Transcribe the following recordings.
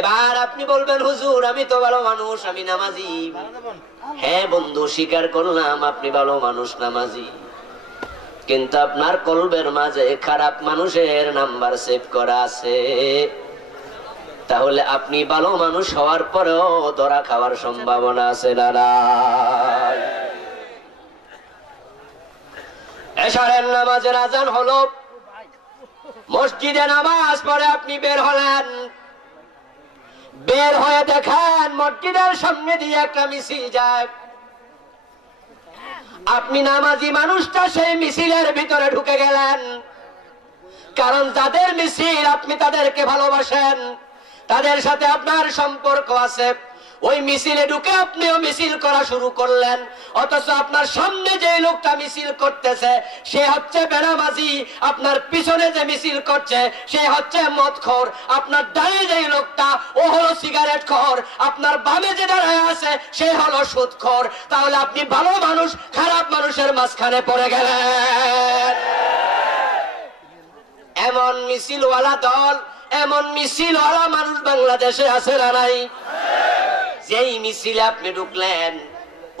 এবার আপনি বলবেন হুজুর আমি তো ভালো মানুষ, আমি নামাজি। হ্যাঁ বন্ধু, স্বীকার করলাম আপনি ভালো মানুষ, নামাজি, কিন্তু আপনার কলবের মাঝে খারাপ মানুষের নাম্বার সেভ করা আছে। তাহলে আপনি ভালো মানুষ হওয়ার পরেও ধরা খাওয়ার সম্ভাবনা আছে না? এশারের নামাজের আজান হলো, মসজিদে নামাজ পড়ে আপনি বের হলেন, বের হয়ে দেখেন মসজিদের সামনে দিয়ে একটা মিছিল যায়। আপনি নামাজি মানুষটা সেই মিছিলের ভিতরে ঢুকে গেলেন, কারণ তাদের মিছিল, আপনি তাদেরকে ভালোবাসেন, তাদের সাথে আপনার সম্পর্ক আছে। ওই মিছিলে ঢুকে আপনিও মিছিল করা শুরু করলেন, অথচ আপনার সামনে যে লোকটা মিছিল করতেছে সে হচ্ছে বেনামাজি, আপনার পিছনে যে মিছিল করছে সে হচ্ছে মদখোর, আপনার ডানে যে লোকটা ও হলো সিগারেট খোর, আপনার বামে যে দাঁড়ায় আছে সে হলো সুদখোর। তাহলে আপনি ভালো মানুষ খারাপ মানুষের মাঝখানে পড়ে গেলেন। এমন মিছিলওয়ালা দল, এমন মিছিলওয়ালা মানুষ বাংলাদেশে আছে না নাই? যেই মিছিলে আপনি ঢুকলেন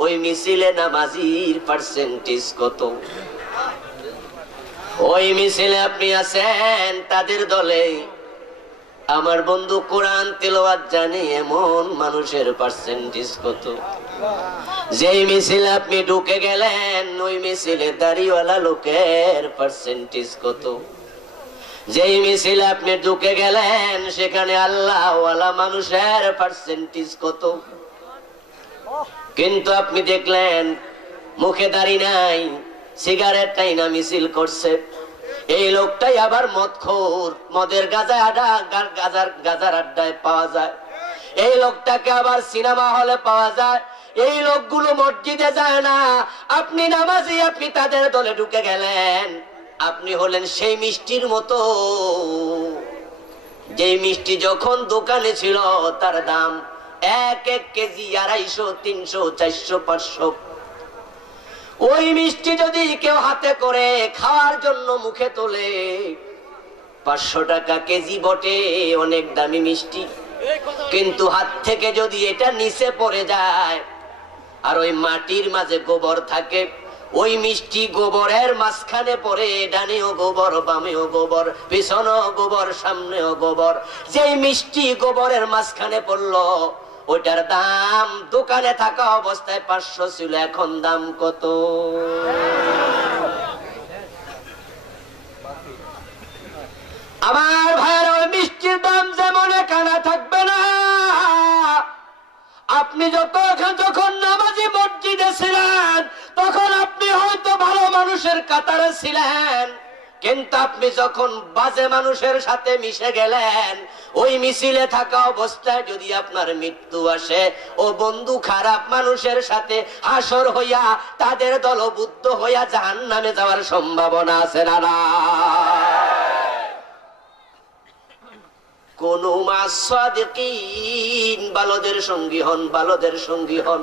ওই মিছিলে নামাজির পার্সেন্টেজ কত? ওই মিছিলে আপনি আছেন তাদের দলে, আমার বন্ধু কোরআন তেলাওয়াত জানে এমন মানুষের পার্সেন্টেজ কত? যেই মিছিলে আপনি ঢুকে গেলেন ওই মিছিলে দাড়িওয়ালা লোকের পার্সেন্টেজ কত? যেই মিছিলে আপনি ঢুকে গেলেন সেখানে আল্লাহওয়ালা মানুষের পার্সেন্টেজ কত? কিন্তু আপনি দেখলেন মুখে দাড়ি নাই, সিগারেট টাইনা মিছিল করছে, এই লোকটাই আবার মদখোর, মদের গাজার আড্ডায় পাওয়া যায়, এই লোকটাকে আবার সিনেমা হলে পাওয়া যায়, এই লোকগুলো মসজিদে যায় না। আপনি নামাজি, আপনি তাদের দলে ঢুকে গেলেন। আপনি হলেন সেই মিষ্টির মতো, যে মিষ্টি যখন দোকানে ছিল তার দাম 1 কেজি 250, 300, 400, 500। ওই মিষ্টি যদি কেউ হাতে করে খাওয়ার জন্য মুখে তোলে 500 টাকা কেজি বটে, অনেক দামি মিষ্টি, কিন্তু হাত থেকে যদি এটা নিচে পড়ে যায় আর ওই মাটির মাঝে গোবর থাকে, ওই মিষ্টি গোবরের মাঝখানে পড়ে, ডানেও গোবর বামেও গোবর, পিছনেও গোবর সামনেও গোবর, যেই মিষ্টি গোবরের মাঝখানে পড়লো ওইটার দাম দোকানে থাকা অবস্থায় 500 ছিল, এখন দাম কত? আমার ভাইয়ের ওই মিষ্টির দাম যেমন এখানে থাকবে না। আপনি যখন নামাজি মসজিদে ছিলেন তখন আপনি হয়তো ভালো মানুষের কাতারে ছিলেন, কিন্তু আপনি যখন বাজে মানুষের সাথে মিশে গেলেন, ওই মিছিলে থাকা অবস্থায় যদি আপনার মৃত্যু আসে, ও বন্ধু খারাপ মানুষের সাথে হাসর হইয়া তাদের দলবদ্ধ হইয়া জাহান্নামে যাওয়ার সম্ভাবনা আছে না? কোন মাসাদিকিন, ভালোদের সঙ্গী হন, ভালোদের সঙ্গী হন।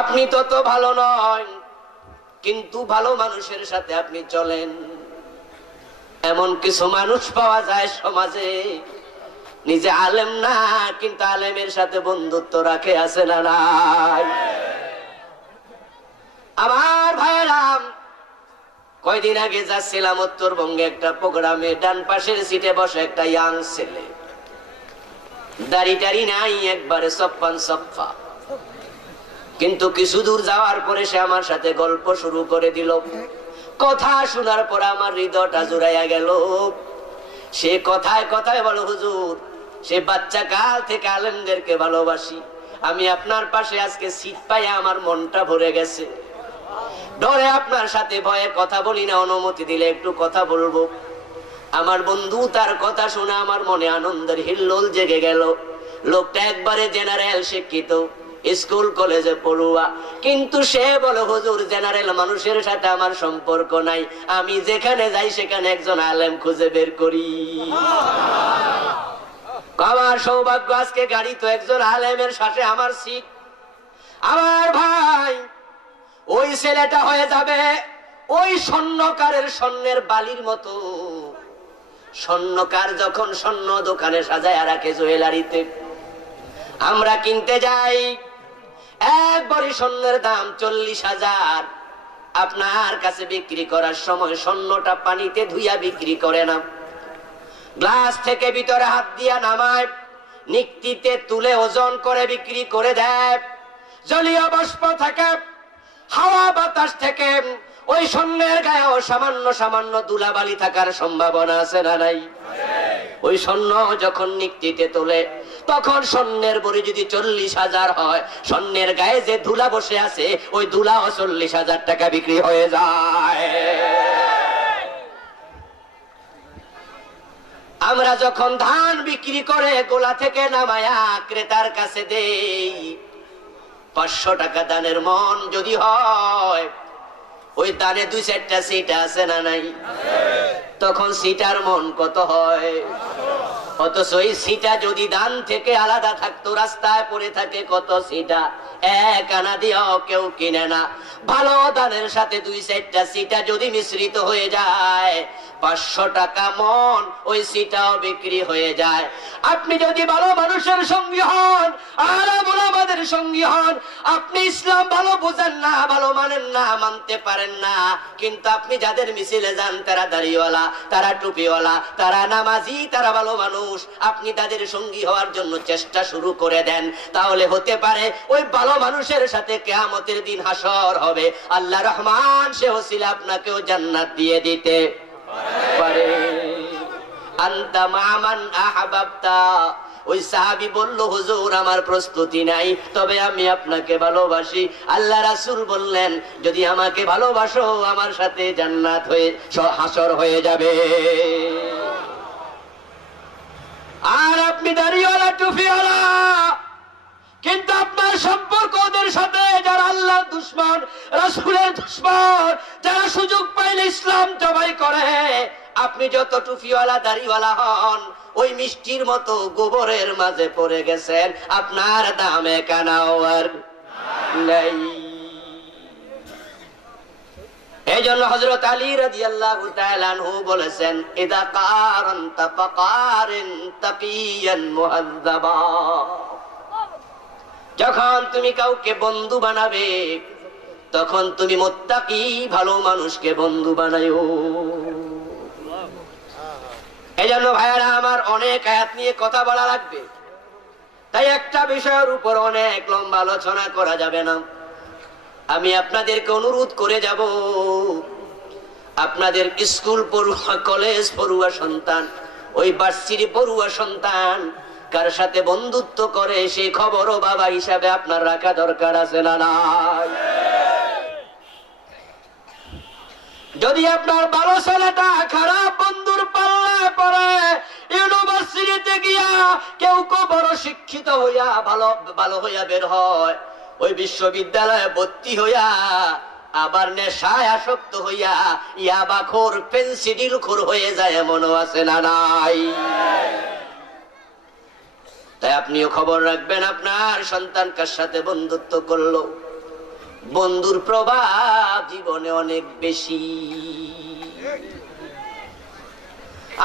আপনি তত ভালো নয় কিন্তু ভালো মানুষের সাথে আপনি চলেন। এমন কিছু মানুষ পাওয়া যায় সমাজে, নিজে আলেম না কিন্তু আলেমের সাথে বন্ধুত্ব রাখে, আছে না নাই? আমার ভাইরাম, কয়দিন আগে যাচ্ছিলাম উত্তরবঙ্গে একটা প্রোগ্রামে, ডান পাশের সিটে বসে একটা ইয়াং ছেলে, দাড়ি টাড়ি নাই, একবারে সপ্পান সপ্পা, কিন্তু কিছু দূর যাওয়ার পরে সে আমার সাথে গল্প শুরু করে দিল। কথা শোনার পর আমার হৃদয়টা জুড়াইয়া গেল। সে কথায় কথায় বলো, হুজুর সে বাচ্চা কাল থেকে আলেমদেরকে ভালোবাসি, আমি আপনার পাশে আজকে সিট পাইয়া আমার মনটা ভরে গেছে, ডরে আপনার সাথে ভয়ে কথা বলি না, অনুমতি দিলে একটু কথা বলবো। আমার বন্ধু তার কথা শুনে আমার মনে আনন্দের হিল্লোল জেগে গেল। লোকটা একবারে জেনারেল শিক্ষিত, স্কুল কলেজে পড়ুয়া, কিন্তু সে বলে, হুজুর জেনারেল মানুষের সাথে আমার সম্পর্ক নাই, আমি যেখানে যাই সেখানে একজন আলেম খুঁজে বের করি। আমার সৌভাগ্য আজকে গাড়ি তো একজন আলেমের সাথে আমার সিট। আমার ভাই, ওই ছেলেটা হয়ে যাবে ওই স্বর্ণকারের স্বর্ণের বালির মতো, স্বর্ণকার যখন স্বর্ণ দোকানে সাজায় রাখে জুয়েলারিতে, আমরা কিনতে যাই, এক ভরি স্বর্ণের দাম 40,000, আপনার কাছে বিক্রি করার সময় স্বর্ণটা পানিতে ধুইয়া বিক্রি করে না, গ্লাস থেকে ভিতরে হাত দিয়া নামায়, নিক্তিতে তুলে ওজন করে বিক্রি করে দেয়। জলীয় বাষ্প থেকে, হাওয়া বাতাস থেকে ওই স্বর্ণের গায়েও সামান্য সামান্য ধুলাবালি থাকার সম্ভাবনা আছে না নাই? ওই স্বর্ণ যখন নিক্তিতে তোলে, তখন স্বর্ণের বড়ি যদি 40,000 হয়, স্বর্ণের গায়ে যে ধুলা বসে আছে ওই ধুলাও 40,000 টাকা বিক্রি হয়ে যায়। আমরা যখন ধান বিক্রি করে গোলা থেকে নামায়া ক্রেতার কাছে দেই, 500 টাকা দানের মন যদি হয়, ওই দানে 2-4টা সিটা আছে না নাই? তখন সিটার মন কত হয়? অথচ এই সিটা যদি দান থেকে আলাদা থাকতো, রাস্তায় পড়ে থাকে কত সিটা, 1 আনা দিয়েও কেউ কিনে না। ভালো দানের সাথে 2-4টা সিটা যদি মিশ্রিত হয়ে যায়, 500 টাকা মন ওই সিটাও বিক্রি হয়ে যায়। আপনি যদি ভালো মানুষের সঙ্গী হন আর আমাদের সঙ্গী হন, আপনি ইসলাম ভালো বোঝেন না, ভালো মানেন না, মানতে পারেন না, কিন্তু আপনি যাদের মিছিলে যান তারা দাড়িওয়ালা, তারা টুপিওয়ালা, তারা নামাজি, তারা ভালো মানুষ, আপনি তাদের সঙ্গী হওয়ার জন্য চেষ্টা শুরু করে দেন, তাহলে হতে পারে ওই ভালো মানুষের সাথে কিয়ামতের দিন হাসর হবে, আল্লাহ রহমান সে ওসিলা আপনাকেও জান্নাত দিয়ে দিতে পারে। আনতা মামান আহবাবতা, ওই সাহাবী বলল, হুজুর আমার প্রস্তুতি নাই, তবে আমি আপনাকে ভালোবাসি। আল্লাহ রাসূল বললেন, যদি আমাকে ভালোবাসো আমার সাথে জান্নাত হয়ে হাসর হয়ে যাবে। আর আপনি দাড়িওয়ালা টুপিওয়ালা, কিন্তু আপনার সম্পর্ক ওদের সাথে যারা আল্লাহর দুশমন, রাসূলের দুশমন, যারা সুযোগ পাইলে ইসলাম জবাই করে। আপনি যত টুপিওয়ালা দাড়িওয়ালা হন, ওই মিষ্টির মতো গোবরের মাঝে পড়ে গেছেন, আপনার দামে কানাও আর নাই। এই জন্য হযরত আলী রাদিয়াল্লাহু তাআলা আনহু বলেছেন, ইদা কারানতা ফাকারিন তাকিয়ান মুহাজ্জাবা, যখন তুমি কাউকে বন্ধু বানাবে তখন তুমি মুত্তাকি ভালো মানুষকে বন্ধু বানায়ো। এই জন্য ভাইয়ারা আমার, অনেক আয়াত নিয়ে কথা বলা লাগবে, তাই একটা বিষয়ের উপর অনেক লম্বা আলোচনা করা যাবে না। আমি আপনাদেরকে অনুরোধ করে যাব, আপনাদের স্কুল পড়ুয়া, কলেজ পড়ুয়া সন্তান, ওই ভার্সিটি পড়ুয়া সন্তান কার সাথে বন্ধুত্ব করে সেই খবরও বাবা হিসাবে আপনার রাখা দরকার আছে না নাই? যদি আপনার ভালো ছেলেটা খারাপ বন্ধুর পাল্লায় পড়ে, ইউনিভার্সিটিতে গিয়া কেউ বড় শিক্ষিত হইয়া ভালো হইয়া বের হয়, ওই বিশ্ববিদ্যালয়ে ভর্তি হইয়া আবার নেশায় আসক্ত হইয়া ইয়াবাখোর, পেন্সিডিলখোর হয়ে যায়, এমনও আছে না নাই? তাই আপনিও খবর রাখবেন আপনার সন্তান কার সাথে বন্ধুত্ব করলো। বন্ধুর প্রভাব জীবনে অনেক বেশি।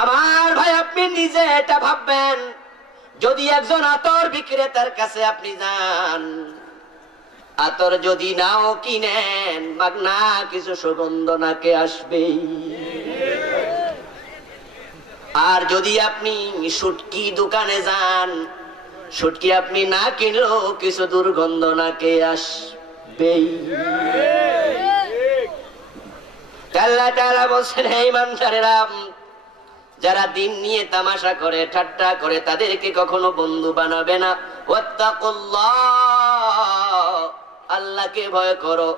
আমার ভাই, আপনি নিজে এটা ভাববেন, যদি একজন আতর বিক্রেতার কাছে আপনি যান, আতর যদি নাও কিনেন, মাগনা কিছু সুগন্ধ নাকে আসবে। আর যদি আপনি শুটকি দোকানে যান, শুটকি আপনি না কিনলেও কিছু দুর্গন্ধ নাকে আসবে। আল্লাহ তাআলা বলছেন, হে ইমানদারেরা, যারা দিন নিয়ে তামাশা করে, ঠাট্টা করে, তাদেরকে কখনো বন্ধু বানাবে না। ওয়াত্তাকুল্লাহ, আল্লাহকে ভয় করো।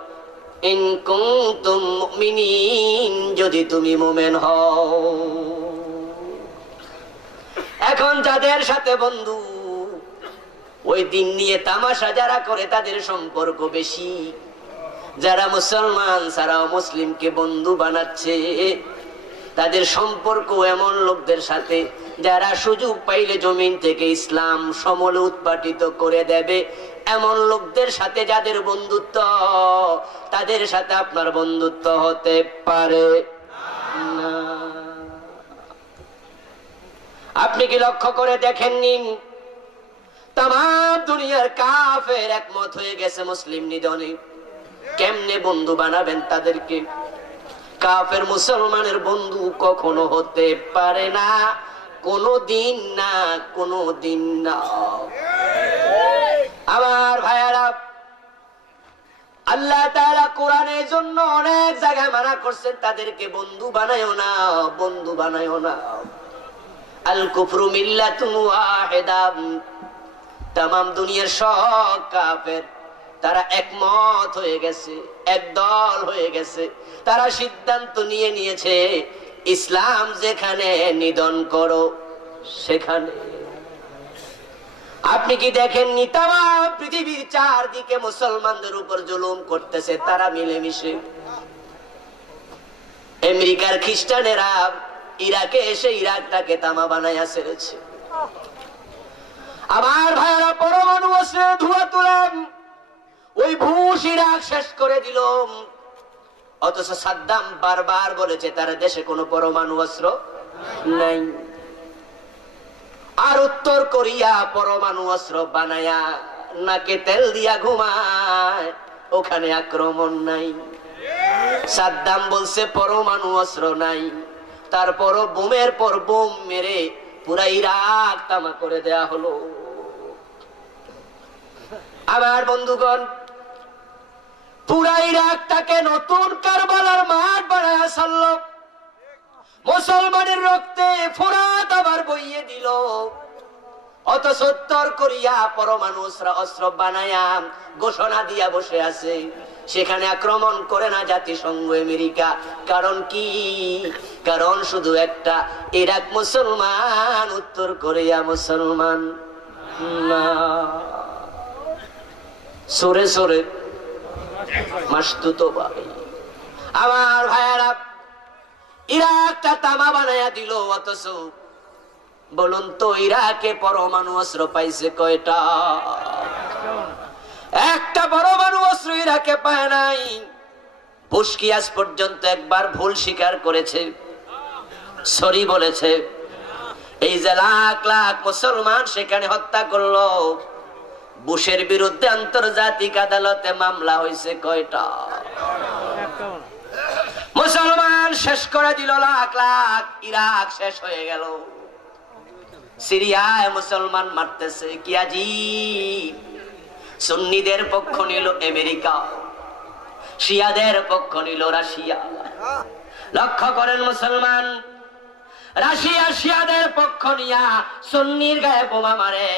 ইন কুনতুম মুমিনিন, যদি তুমি মুমিন হও। এখন যাদের সাথে বন্ধু, ওই দিন নিয়ে তামাশা যারা করে তাদের সম্পর্ক বেশি। যারা মুসলমান ছাড়াও মুসলিমকে বন্ধু বানাচ্ছে, তাদের সম্পর্ক এমন লোকদের সাথে যারা সুযোগ পাইলে জমিন থেকে ইসলাম সমূলে উৎপাটিত করে দেবে, এমন লোকদের সাথে যাদের বন্ধুত্ব, তাদের সাথে আপনার বন্ধুত্ব হতে পারে না। আপনি কি লক্ষ্য করে দেখেননি তামাম দুনিয়ার কাফের একমত হয়ে গেছে মুসলিম নিধনে? কেমনে বন্ধু বানাবেন তাদেরকে? কাফের মুসলমানের বন্ধু কখনো হতে পারে না, কোনদিন না, কোনদিন না। আমার ভাইয়ারা, আল্লাহ তাআলা কোরআনের জন্য অনেক জায়গায় মানা করছেন তাদেরকে বন্ধু বানায়ও না, বন্ধু বানায়ও না। আল কুফরু মিল্লাতুন ওয়াহিদা। তামাম দুনিয়ার সব কাফের তারা একমত হয়ে গেছে, একদল হয়ে গেছে। তারা সিদ্ধান্ত নিয়ে নিয়েছে ইসলাম যেখানে নিধন করো সেখানে। আপনি কি দেখেননি তামাম পৃথিবীর চারদিকে মুসলমানদের উপর জুলুম করতেছে তারা মিলেমিশে? আমেরিকার খ্রিস্টানেরা ইরাকে এসে ইরাকটাকে তামা বানাইয়া ছেড়েছে। আমার ভাইরা পরমাণু অস্ত্রের ধোঁয়া তুলেন, ওই ভূষ ইরাক শেষ করে দিল। অথচ সাদ্দাম বারবার বলেছে তার দেশে কোনো পরমাণু অস্ত্র নাই। আর উত্তর কোরিয়া পরমাণু অস্ত্র বানায়া নাকে তেল দিয়া ঘুমায়, ওখানে আক্রমণ নাই। সাদ্দাম বলছে পরমাণু অস্ত্র নাই, তারপরও বোমের পর বোম মেরে পুরা ইরাক তামা করে দেয়া হলো। আমার বন্ধুগণ, পুরা ইরাকটাকে নতুন কারবালার মাঠ বানায়া ছাড়ল। মুসলমানের রক্তে ফোরাত আবার বইয়ে দিল। অথচ উত্তর কোরিয়া পরমাণু অস্ত্র বানায়া ঘোষণা দিয়া বসে আছে, সেখানে আক্রমণ করে না জাতিসংঘ আমেরিকা। কারণ কি? কারণ শুধু একটা, ইরাক মুসলমান, উত্তর কোরিয়া মুসলমান না। সরে সরে মাসতুতো ভাই। আমার ভাইয়ারা, ইরাকটা তামা বানায়া দিল। অথচ বলুন তো ইরাকে পরমাণু অস্ত্র পাইছে কয়টা? একটা পরমাণু অস্ত্র ইরাকে পায় নাই। বুশকি আজ পর্যন্ত একবার ভুল স্বীকার করেছে, সরি বলেছে। এই যে লাখ লাখ মুসলমান সেখানে হত্যা করলো, বুশের বিরুদ্ধে আন্তর্জাতিক আদালতে মামলা হয়েছে কয়টা? মুসলমান শেষ করে দিল লাখ লাখ, ইরাক শেষ হয়ে গেল। সিরিয়ায় মুসলমান মারতেছে, কি আজীব! সুন্নিদের পক্ষ নিল আমেরিকা, শিয়াদের পক্ষ নিল রাশিয়া। লক্ষ্য করেন মুসলমান, রাশিয়া শিয়াদের পক্ষ নিয়া সুন্নির গায়ে বোমা মারে,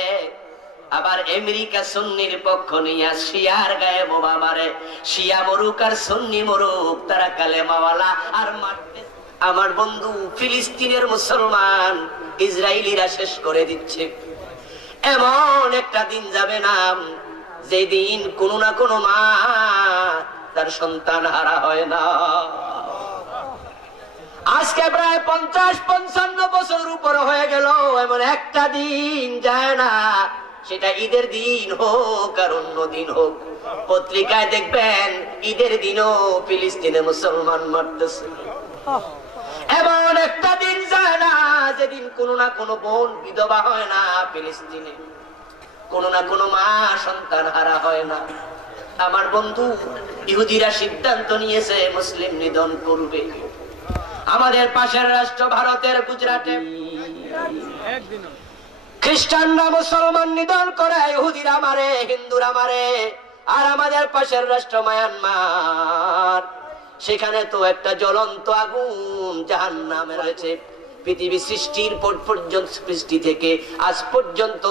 আবার আমেরিকা সুন্নির পক্ষ নিয়া শিয়ার গায়ে বোমা মারে। শিয়া মরুক আর সুন্নি মরুক, তারা কালেমাওয়ালা আর মারতে। আমার বন্ধু, ফিলিস্তিনের মুসলমান ইসরায়েলিরা শেষ করে দিচ্ছে। এমন একটা দিন যাবে না যেদিন কোন না কোন মা তার সন্তান হারা হয় না। আজকে প্রায় 50-55 বছর উপর হয়ে গেল, এমন একটা দিন যায় না, সেটা ঈদের দিন হোক আর অন্য দিন হোক, পত্রিকায় দেখবেন ঈদের দিনও ফিলিস্তিনে মুসলমান মারতেছে। এমন একটা দিন যায় না যেদিন কোনো না কোনো বোন বিধবা হয় না ফিলিস্তিনে, কোনো না কোনো মা সন্তান হারা হয় না। আমার বন্ধু, ইহুদিরা সিদ্ধান্ত নিয়েছে মুসলিম নিধন করবে। আমাদের পাশের রাষ্ট্র ভারতের গুজরাটে খ্রিস্টানরা মুসলমান নিধন করে, ইহুদিরা মারে, হিন্দুরা মারে। আর আমাদের পাশের রাষ্ট্র মায়ানমার, সেখানে তো একটা জ্বলন্ত আগুন জাহান্নামে রয়েছে। পৃথিবী সৃষ্টির পর্যন্ত, সৃষ্টি থেকে আজ পর্যন্ত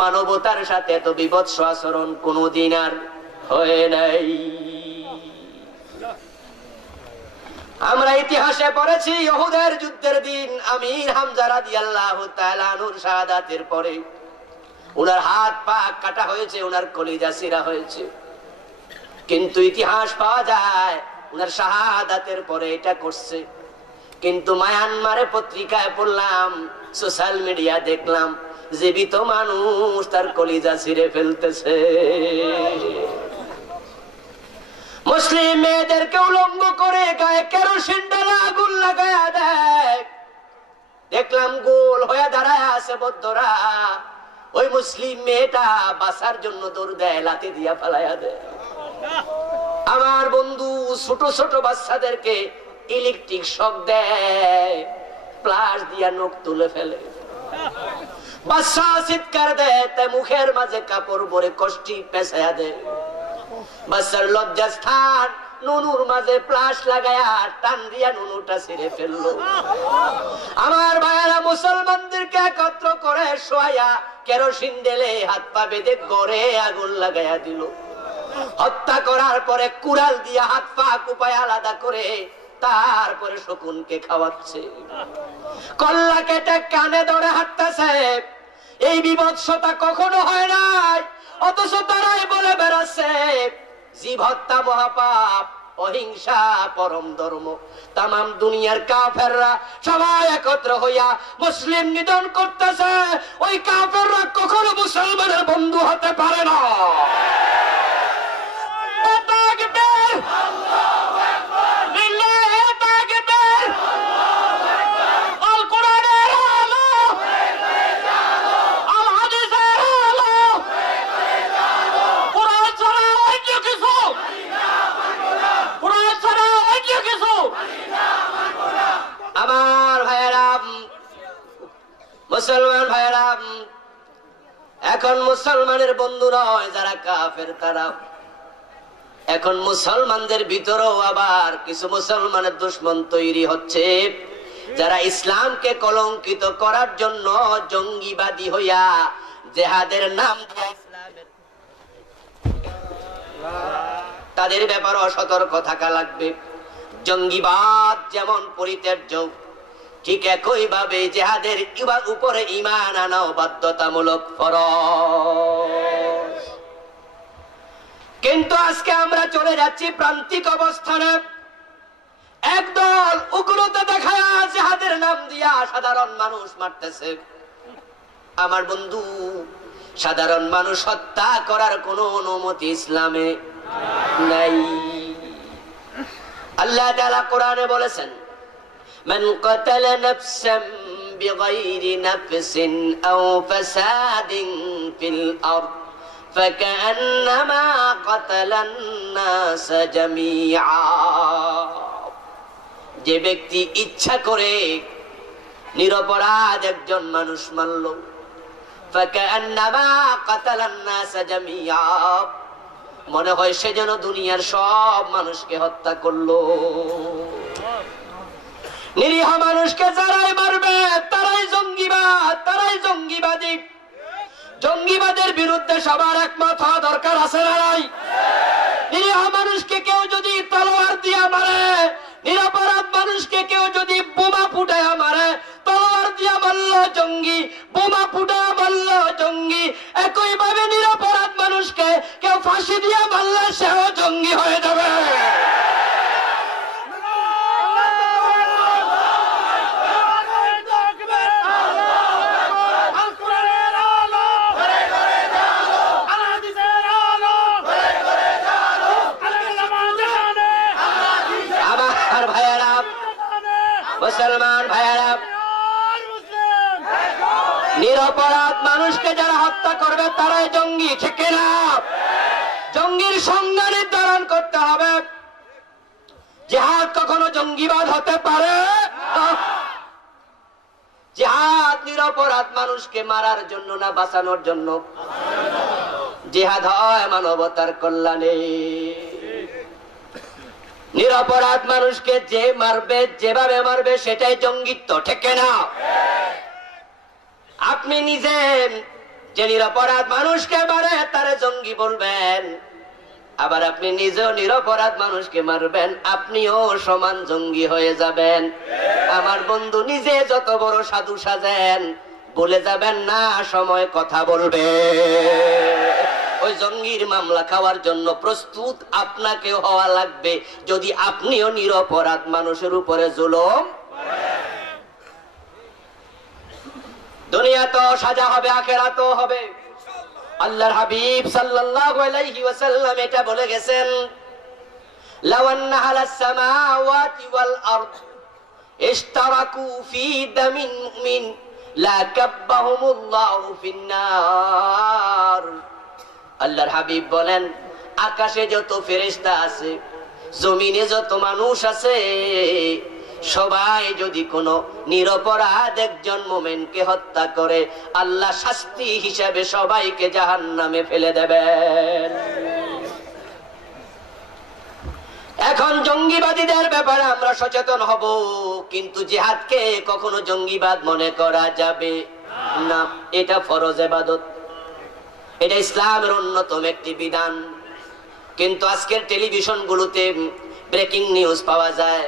মানবতার সাথে এত বিভৎস আচরণ কোনদিন আর হয় নাই। আমরা ইতিহাসে পড়েছি ইহুদের যুদ্ধের দিন আমির হামজা রাদিয়াল্লাহু তাআলা আনহুর শাহাদাতের পরে ওনার হাত পা কাটা হয়েছে, ওনার কলিজা ছিঁড়া হয়েছে। কিন্তু ইতিহাস পাওয়া যায় ওনার শাহাদাতের পরে এটা করছে। কিন্তু মায়ানমারে পত্রিকায় পড়লাম, সোশ্যাল মিডিয়া দেখলাম, জীবিত মানুষ তার কলিজা ছিঁড়ে ফেলতেছে। মুসলিম মেয়েদেরকে উলঙ্গ করে গায়ে কেরোসিন ঢালা আগুন লাগায়া দেয়, দেখলাম গোল হয়ে দাঁড়ায় আছে বৌদ্ধরা। ওই মুসলিম মেয়েটা বাঁচার জন্য দৌড় দেয়, লাথি দিয়া ফালাইয়া দেয়। আমার বন্ধু ছোট ছোট বাচ্চাদেরকে ইলেকট্রিক শক দেয়, প্লাস দিয়া নখ তুলে ফেলে। বাচ্চা চিৎকার দেয়, তাই মুখের মাঝে কাপড় ভরে কষ্টি পেঁচাইয়া দেয়। বাচ্চার লজ্জা স্থান নুনুর মাঝে প্লাস লাগায়া টান দিয়া নুনুটা ছিঁড়ে ফেললো। আমার ভাইয়েরা মুসলমানদেরকে একত্র করে শোয়া কেরোসিন ঢেলে হাত পা বেঁধে গড়ে আগুন লাগাইয়া দিল। হত্যা করার পরে কুড়াল দিয়া হাত পা কুপায় আলাদা করে তারপরে শকুনকে খাওয়াচ্ছে। কল্লা কেটে কানে ধরে হাঁটতেছে। এই বিভৎসতা কখনো হয় নাই, অথচ তারাই বলে বেড়াচ্ছে জীব হত্যা মহাপাপ, অহিংসা পরম ধর্ম। তামাম দুনিয়ার কাফেররা সবাই একত্র হইয়া মুসলিম নিধন করতেছে। ওই কাফেররা কখনো মুসলমানের বন্ধু হতে পারে না। মুসলমান ভাইয়েরা, এখন মুসলমানের বন্ধু নয় যারা কাফের তারা। এখন মুসলমানদের ভিতরেও আবার কিছু মুসলমানের দুশমন তৈরি হচ্ছে, যারা ইসলামকে কলঙ্কিত করার জন্য জঙ্গিবাদী হইয়া জেহাদের নাম তাদের ব্যাপারে সতর্ক থাকা লাগবে। জঙ্গিবাদ যেমন পরিত্যাজ্য, ঠিক একই ভাবে জেহাদের উপরে ঈমান আনাও বাধ্যতামূলক ফরজ। কিন্তু আজকে আমরা চলে যাচ্ছি প্রান্তিক অবস্থানে। একদল উগ্রতা দেখায় জেহাদের নাম দিয়া সাধারণ মানুষ মারতেছে। আমার বন্ধু, সাধারণ মানুষ হত্যা করার কোনো অনুমতি ইসলামে নাই। আল্লাহ তাআলা কোরআনে বলেছেন, من قتل نفسا بغير نفس أو فساد في الأرض فكأنما قتل الناس جميعا। যে ব্যক্তি ইচ্ছা করে নিরপরাধ একজন মানুষ মারল, فكأنما قتل الناس جميعا, মনে হয় সে যেন দুনিয়ার সব মানুষকে হত্যা করলো। নিরীহ মানুষকে যারাই মারবে তারাই জঙ্গিবাদ, তারাই জঙ্গিবাদী। জঙ্গিবাদের বিরুদ্ধে সবার একমত হওয়া দরকার আছে না নাই? নিরীহ মানুষকে কেউ যদি তলোয়ার দিয়া মারে, নিরপরাধ মানুষকে কেউ যদি বোমা ফুটায়া মারে, তলোয়ার দিয়া মারল জঙ্গি, বোমা ফুটায়া মারল জঙ্গি। একই ভাবে নিরপরাধ মানুষকে কেউ ফাঁসি দিয়া মারলে সেও জঙ্গি হয়ে যাবে। মুসলমান ভাইয়েরা, নিরপরাধ মানুষকে যারা হত্যা করবে তারাই জঙ্গি, ঠিক না? জঙ্গির সংজ্ঞা নির্ধারণ করতে হবে। জিহাদ কখনো জঙ্গিবাদ হতে পারে না। জিহাদ নিরপরাধ মানুষকে মারার জন্য না, বাঁচানোর জন্য। জিহাদ হয় মানবতার কল্যাণে। নিরপরাধ মানুষকে যে মারবে, যেভাবে মারবে সেটাই জঙ্গিত্ব, ঠিক না? আপনি নিজে যে নিরপরাধ মানুষকে মারে তারে জঙ্গি বলবেন, আবার আপনি নিজেও নিরপরাধ মানুষকে মারবেন, আপনিও সমান জঙ্গি হয়ে যাবেন। আমার বন্ধু, নিজে যত বড় সাধু সাজেন, বলে যাবেন না সময় কথা বলবে। ওই জঙ্গির মামলা খাওয়ার জন্য প্রস্তুত আপনাকেও হওয়া লাগবে, যদি আপনিও নিরপরাধ মানুষের উপরে জুলুম। দুনিয়া তো সাজা হবে, আখিরাতও হবে। আল্লাহর হাবিব সাল্লাল্লাহু আলাইহি ওয়াসাল্লাম এটা বলে গেছেন, লাউ আন্না আলাস সামাওয়াতি ওয়াল আরদ ইশতারাকু ফি দামিন মুমিন লা কাব্বাহুমুল্লাহু ফিন্নার। আল্লাহর হাবিব বলেন, আকাশে যত ফেরেশতা আছে, জমিনে যত মানুষ আছে, সবাই যদি কোনো নিরপরাধ একজন মুমিনকে হত্যা করে, আল্লাহ শাস্তি হিসাবে সবাইকে জাহান্নামে ফেলে দেবেন। এখন জঙ্গিবাদীদের ব্যাপারে আমরা সচেতন হব, কিন্তু জিহাদকে কখনো জঙ্গিবাদ মনে করা যাবে না। এটা ফরজ ইবাদত, এটা ইসলামের অন্যতম একটি বিধান। কিন্তু আজকের টেলিভিশন গুলোতে ব্রেকিং নিউজ পাওয়া যায়,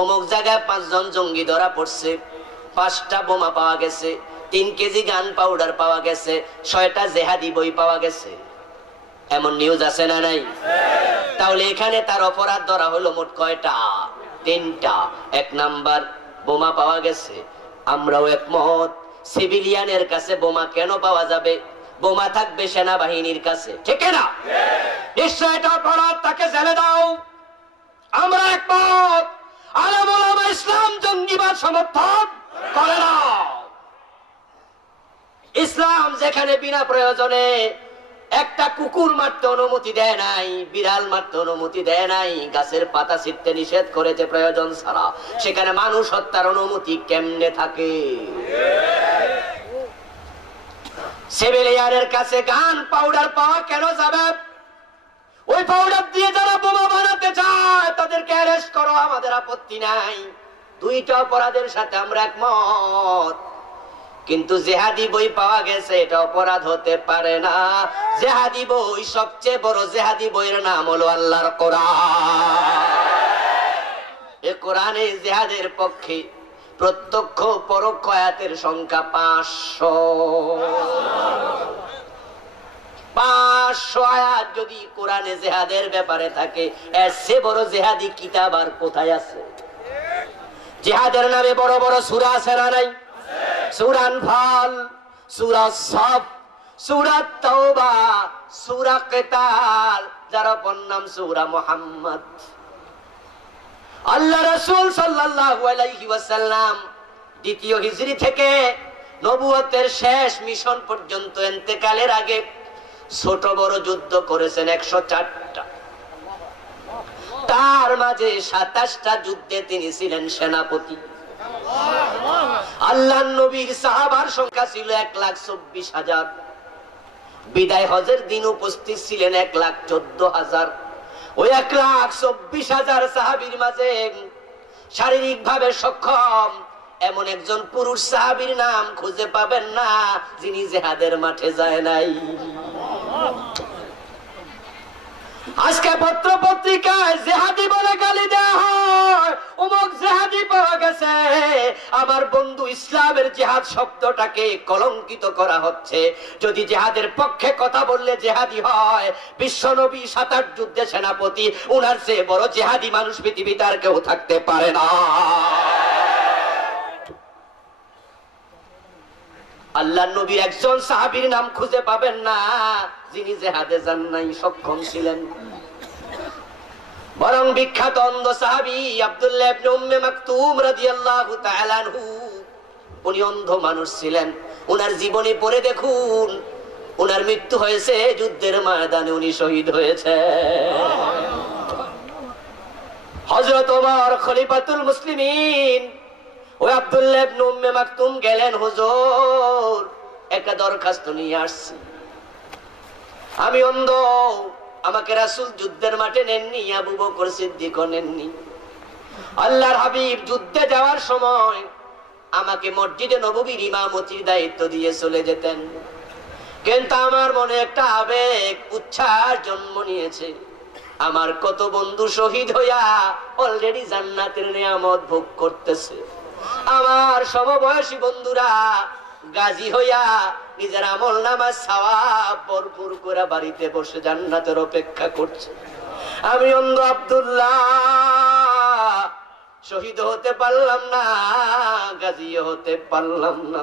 অমুক জায়গায় 5 জন জঙ্গি ধরা পড়ছে, 5টা বোমা পাওয়া গেছে, 3 কেজি গান পাউডার পাওয়া গেছে, 6টা জেহাদি বই পাওয়া গেছে। এমন নিউজ আছে না নাই? তাহলে এখানে তার অপরাধ ধরা হলো মোট কয়টা? 3টা। 1 নাম্বার, বোমা পাওয়া গেছে। আমরাও একমত, সিভিলিয়ানের কাছে বোমা কেন পাওয়া যাবে? বোমা থাকবে সেনাবাহিনীর কাছে, ঠিক না? নিশ্চয় এটা অপরাধ, তাকে জেলে দাও। আমরা একমত, আলেম ওলামা ইসলাম জঙ্গিবাদ সমর্থন করে না। ইসলাম যেখানে বিনা প্রয়োজনে একটা কুকুর মারতে অনুমতি দেয় নাই, বিড়াল মারতে অনুমতি দেয় নাই, গাছের পাতা ছিঁড়তে নিষেধ করেছে প্রয়োজন ছাড়া, সেখানে মানুষ হত্যার অনুমতি কেমনে থাকে? সিভিলিয়ানের কাছে গান পাউডার পাওয়া কেন যাবে? ওই পাউডার দিয়ে যারা বোমা বানাতে চায় তাদেরকে অ্যারেস্ট করো, আমাদের আপত্তি নাই। 2টা অপরাধের সাথে আমরা একমত। কিন্তু জেহাদি বই পাওয়া গেছে, এটা অপরাধ হতে পারে না। জেহাদি বই, সবচেয়ে বড় জেহাদি বইয়ের নাম হলো আল্লাহর কোরআন। এই কোরআনে জেহাদের পক্ষে প্রত্যক্ষ পরোক্ষ আয়াতের সংখ্যা 500 আয়াত যদি কোরআনে জেহাদের ব্যাপারে থাকে, এর চেয়ে বড় জেহাদি কিতাব আর কোথায় আছে? জিহাদের নামে বড় বড় সূরা আছে না নাই? সূরা আনফাল, সূরা সাফ, সূরা তাওবা, সূরা কিতাল, যার অপর নাম সূরা মুহাম্মদ। আল্লাহ রাসূল সাল্লাল্লাহু আলাইহি ওয়াসাল্লাম 2য় হিজরি থেকে নবুয়তের শেষ মিশন পর্যন্ত ইন্তেকালের আগে ছোট বড় যুদ্ধ করেছেন 104টা। তার মাঝে 27টা যুদ্ধে তিনি ছিলেন সেনাপতি। আল্লাহর নবীর সাহাবার সংখ্যা ছিল 1,24,000। বিদায় হজের দিন উপস্থিত ছিলেন 1,14,000। ওই 1,24,000 সাহাবীর মাঝে শারীরিক ভাবে সক্ষম এমন একজন পুরুষ সাহাবীর নাম খুঁজে পাবেন না যিনি জিহাদের মাঠে যায় নাই। আজকে পত্র পত্রিকায় জিহাদি বলে গালি দেওয়া হয়, অমুক জিহাদি পাওয়া গেছে। আমার বন্ধু, ইসলামের জিহাদ শব্দটাকে কলঙ্কিত করা হচ্ছে। যদি জিহাদের পক্ষে কথা বললে জিহাদি হয়, বিশ্বনবী 27 যুদ্ধে সেনাপতি, উনার চেয়ে বড় জিহাদি মানুষ পৃথিবীতে আর কেউ থাকতে পারে না। আল্লাহর নবীর একজন সাহাবীর নাম খুঁজে পাবেন না যিনি জিহাদে যান নাই, সক্ষম ছিলেন। বরং বিখ্যাত অন্ধ সাহাবী আব্দুল্লাহ ইবনে উম্মে মাকতুম রাদিয়াল্লাহু তাআলা আনহু, উনি অন্ধ মানুষ ছিলেন। উনার জীবনী পড়ে দেখুন, উনার মৃত্যু হয়েছে যুদ্ধের ময়দানে, উনি শহীদ হয়েছে। হযরত ওমর খলিফাতুল মুসলিমিন, ওই আব্দুল্লাহ ইবনে উম্মে মাকতুম গেলেন, হুজুর একটা দরখাস্ত নিয়ে আসছি, আমি অন্ধ, আমাকে রাসূল যুদ্ধের মাঠে নেননি, আবু বকর সিদ্দিকও নেননি। আল্লাহর হাবিব যুদ্ধে যাওয়ার সময় আমাকে মসজিদে নববীর ইমামতির দায়িত্ব দিয়ে চলে যেতেন, কিন্তু আমার মনে একটা আবেগ, উচ্ছ্বাস জন্ম নিয়েছে। আমার কত বন্ধু শহীদ হইয়া অলরেডি জান্নাতের নিয়ামত ভোগ করতেছে, আমার সমবয়সী বন্ধুরা গাজী হইয়া নিজের আমল নামার সওয়াব ভরপুর করে বাড়িতে বসে জান্নাতের অপেক্ষা করছে। আমি অন্ধ আব্দুল্লাহ শহীদ হতে পারলাম না, গাজী হতে পারলাম না।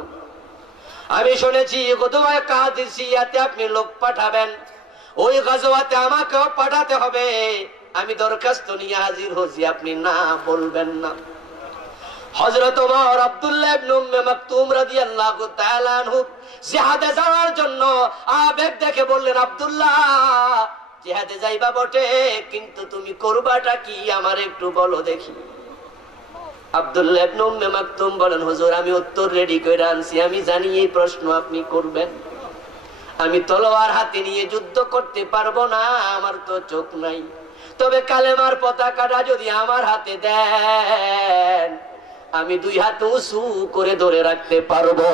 আমি শুনেছি গদওয়ায়ে কাদিসিয়াতে আপনি লোক পাঠাবেন, ওই গাজওয়াতে আমাকেও পাঠাতে হবে। আমি দরখাস্ত নিয়ে হাজির হয়েছি, আপনি না বলবেন না। হযরত ওমর আব্দুল্লাহ ইবনে উম্মে মাকতুম রাদিয়াল্লাহু তাআলা আনহু জিহাদে যাওয়ার জন্য আবেগ দেখে বললেন, আব্দুল্লাহ জিহাদে যাইবা বটে, কিন্তু তুমি করবাটা কি আমার একটু বলো দেখি। আব্দুল্লাহ ইবনে উম্মে মাকতুম বলেন, হুজুর আমি উত্তর রেডি করে আনছি, আমি জানি এই প্রশ্ন আপনি করবেন। আমি তলোয়ার হাতে নিয়ে যুদ্ধ করতে পারবো না, আমার তো চোখ নাই, তবে কালেমার পতাকাটা যদি আমার হাতে দেন আমি দুই হাত উঁচু করে ধরে রাখতে পারবো।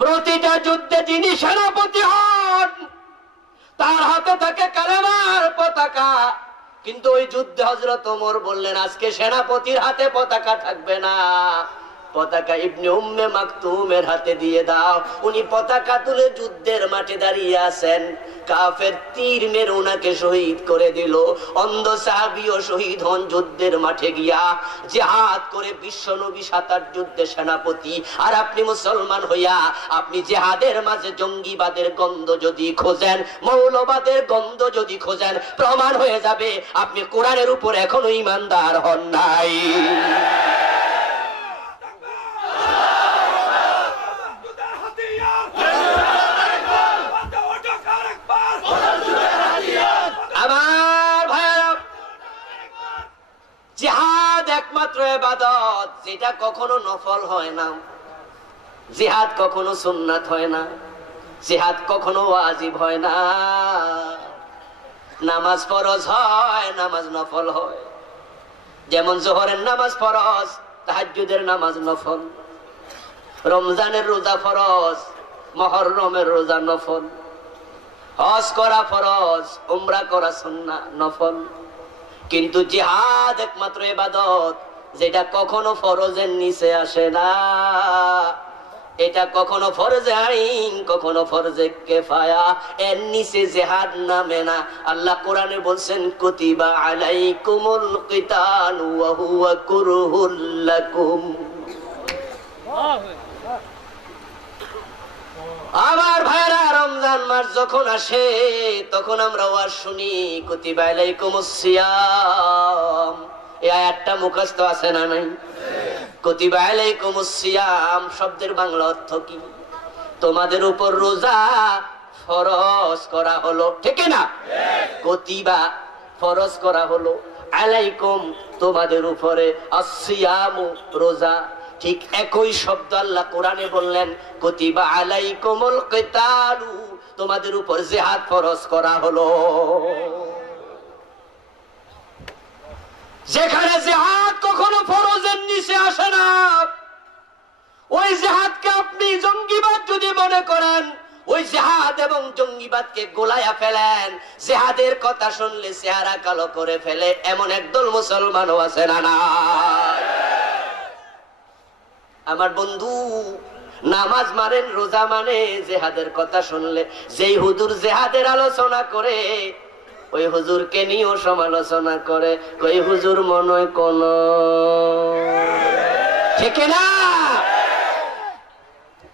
প্রতিটা যুদ্ধে যিনি সেনাপতি হন তার হাতে থাকে কালেমার পতাকা, কিন্তু ওই যুদ্ধে হযরত ওমর বললেন আজকে সেনাপতির হাতে পতাকা থাকবে না, পতাকা ইবনে উম্মে মাকতুমের হাতে দিয়ে দাও। উনি পতাকা তুলে যুদ্ধের মাঠে দাঁড়িয়ে আছেন, কাফের তীর মেরে উনাকে শহীদ করে দিল। অন্ধ সাহাবীও শহীদ হন যুদ্ধের মাঠে গিয়া, জিহাদ করে বিশ্বনবী ৭ যুদ্ধে সেনাপতি। আর আপনি মুসলমান হইয়া আপনি জিহাদের মাঝে জঙ্গিবাদের গন্ধ যদি খোঁজেন, মৌলবাদের গন্ধ যদি খোঁজেন, প্রমাণ হয়ে যাবে আপনি কোরআনের উপর এখনো ঈমানদার হন নাই। জিহাদ একমাত্র ইবাদত যেটা কখনো নফল হয় না, জিহাদ কখনো সুন্নাত হয় না, জিহাদ কখনো ওয়াজিব হয় না। নামাজ ফরজ হয়, নামাজ নফল হয়। যেমন যোহরের নামাজ ফরজ, তাহাজ্জুদের নামাজ নফল, রমজানের রোজা ফরজ, মুহররমের রোজা নফল, হজ করা ফরজ, উমরা করা সুন্নাহ নফল। কিন্তু জিহাদ একমাত্র ইবাদত যেটা কখনো ফরজের নিচে আসে না, এটা কখনো ফরজে আইন, কখনো ফরজে কিফায়া, এর নিচে জিহাদ নামে না। আল্লাহ কোরআনে বলছেন কুতিবা আলাইকুমুল কিতাল ওয়া হুয়া কুরহুল লাকুম। আমার ভাইরা রমজান মাস যখন আসে তখন আমরা ওয়াজ শুনি কুতিবা আলাইকুমুস সিয়াম, এই আয়াতটা মুখস্থ আছে না নাই? কুতিবা আলাইকুমুস সিয়াম শব্দের বাংলা অর্থ কি? তোমাদের উপর রোজা ফরজ করা হলো, ঠিক না? কুতিবা ফরজ করা হলো, আলাইকুম তোমাদের উপরে, আসসিয়ামু রোজা। ঠিক একই শব্দ আল্লাহ কোরআনে বললেন কুতিবা আলাইকুমুল কিতালু তোমাদের উপর জিহাদ ফরজ করা হলো। যেখানে জিহাদ কখনো ফরজের নিচে আসে না, ওই জিহাদকে আপনি জঙ্গিবাদ যদি মনে করেন, ওই জিহাদ এবং জঙ্গিবাদকে গোলায়া ফেলেন। জিহাদের কথা শুনলে চেহারা কালো করে ফেলে এমন একদল মুসলমানও আছে না না? আমার বন্ধু নামাজ মানেন, রোজা মানে, জিহাদের কথা শুনলে যেই হুজুর জিহাদের আলোচনা করে ওই হুজুরকে নিয়েও সমালোচনা করে, কই হুজুর মনে হয় কোন, ঠিক না?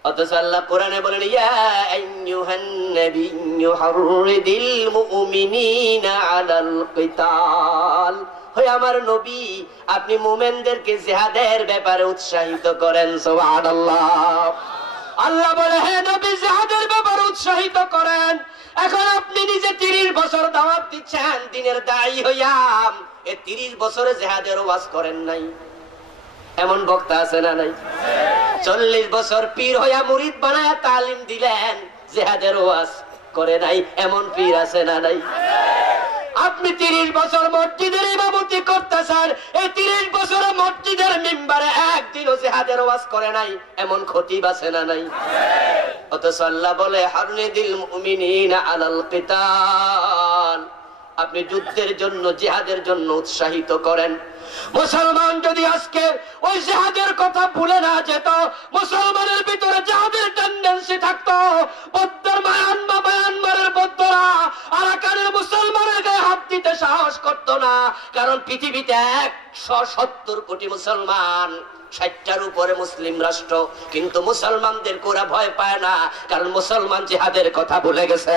অথচ আল্লাহ কোরআনে বলেন ইয়া আইয়ুহান নাবিয়্যু হাররিদিল মুমিনিনা আলাল কিতাল। হে আমার নবী, আপনি মুমিনদেরকে জিহাদের ব্যাপারে উৎসাহিত করেন। সুবহানাল্লাহ। আল্লাহ বলে হে নবী জিহাদের ব্যাপারে উৎসাহিত করেন। এখন আপনি নিজে 30 বছর দাওয়াত দিচ্ছেন দ্বীনের দায়ী হইয়া, এই 30 বছরে জিহাদের ওয়াজ করেন নাই, এমন বক্তা আছে না নাই? 40 বছর পীর হইয়া মুরিদ বানায়া তালিম দিলেন, জিহাদের ওয়াজ করে নাই, এমন পীর আছে না নাই? আপনি 30 বছর মসজিদের ইমামতি করতেছেন, এই 30 বছরে মসজিদের মিম্বারে একদিনও জিহাদের ওয়াজ করে নাই, এমন খতিব আছে না নাই? অথচ আল্লাহ বলে হাররিদিল মুমিনিনা আলাল কিতাল, আপনি যুদ্ধের জন্য, জিহাদের জন্য উৎসাহিত করেন। মুসলমান যদি আজকে ওই জিহাদের কথা ভুলে না যেত, মুসলমানের ভিতরে জিহাদের টেন্ডেন্সি থাকতো, বৌদ্ধের মায়ানমারের বৌদ্ধরা আরাকানের মুসলমানের গায়ে হাত দিতে সাহস করতো না। কারণ পৃথিবীতে 170 কোটি মুসলমান, 60টার উপরে মুসলিম রাষ্ট্র, কিন্তু মুসলমানদের কোরা ভয় পায় না, কারণ মুসলমান জিহাদের কথা ভুলে গেছে।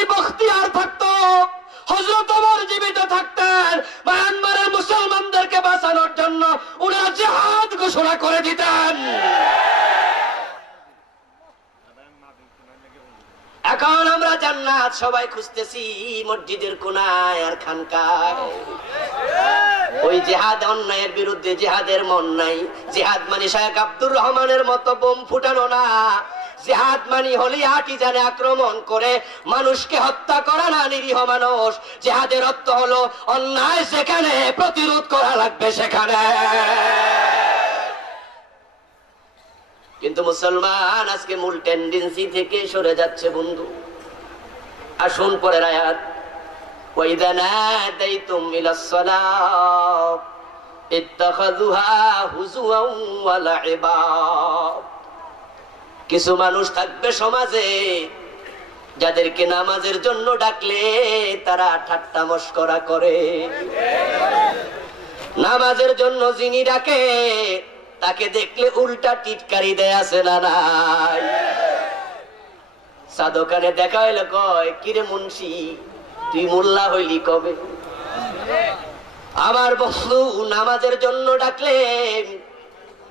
যদি বখতিয়ার থাকতো, হযরত ওমর জীবিত থাকতেন, মায়ানমারের মুসলমানদেরকে বাঁচানোর জন্য ওনারা জিহাদ ঘোষণা করে দিতেন। এখন আমরা জান্নাত সবাই খুঁজতেছি মসজিদের কোনায় আর খানকায়। ওই জিহাদ অন্যায়ের বিরুদ্ধে জিহাদের মন নাই। জিহাদ মানে শায়েখ আব্দুর রহমানের মতো বোম ফুটানো না। জিহাদ মানে হলে আটি জানে আক্রমণ করে মানুষকে হত্যা করা না, নিরীহ মানুষ। জিহাদের অর্থ হলো অন্যায় সেখানে প্রতিরোধ করা লাগবে সেখানে। কিন্তু মুসলমান আজকে মূল টেন্ডেন্সি থেকে সরে যাচ্ছে বন্ধু। আসুন পরের আয়াত, ওয়াইদা নাদাইতুম ইলাস সালাত ইত্তাখাযুহা হুজুওয়ান ওয়া লাইবা। কিছু মানুষ থাকবে সমাজে যাদেরকে নামাজের জন্য ডাকলে তারা ঠাট্টা মশকরা করে। নামাজের জন্য যিনি ডাকে তাকে দেখলে উল্টা টিটকারি দেয়, আছে না নাই? সাধকানে দেখা হইলে কয়, কিরে মুন্সি তুই মোল্লা হইলি কবে? আমার বন্ধু নামাজের জন্য ডাকলে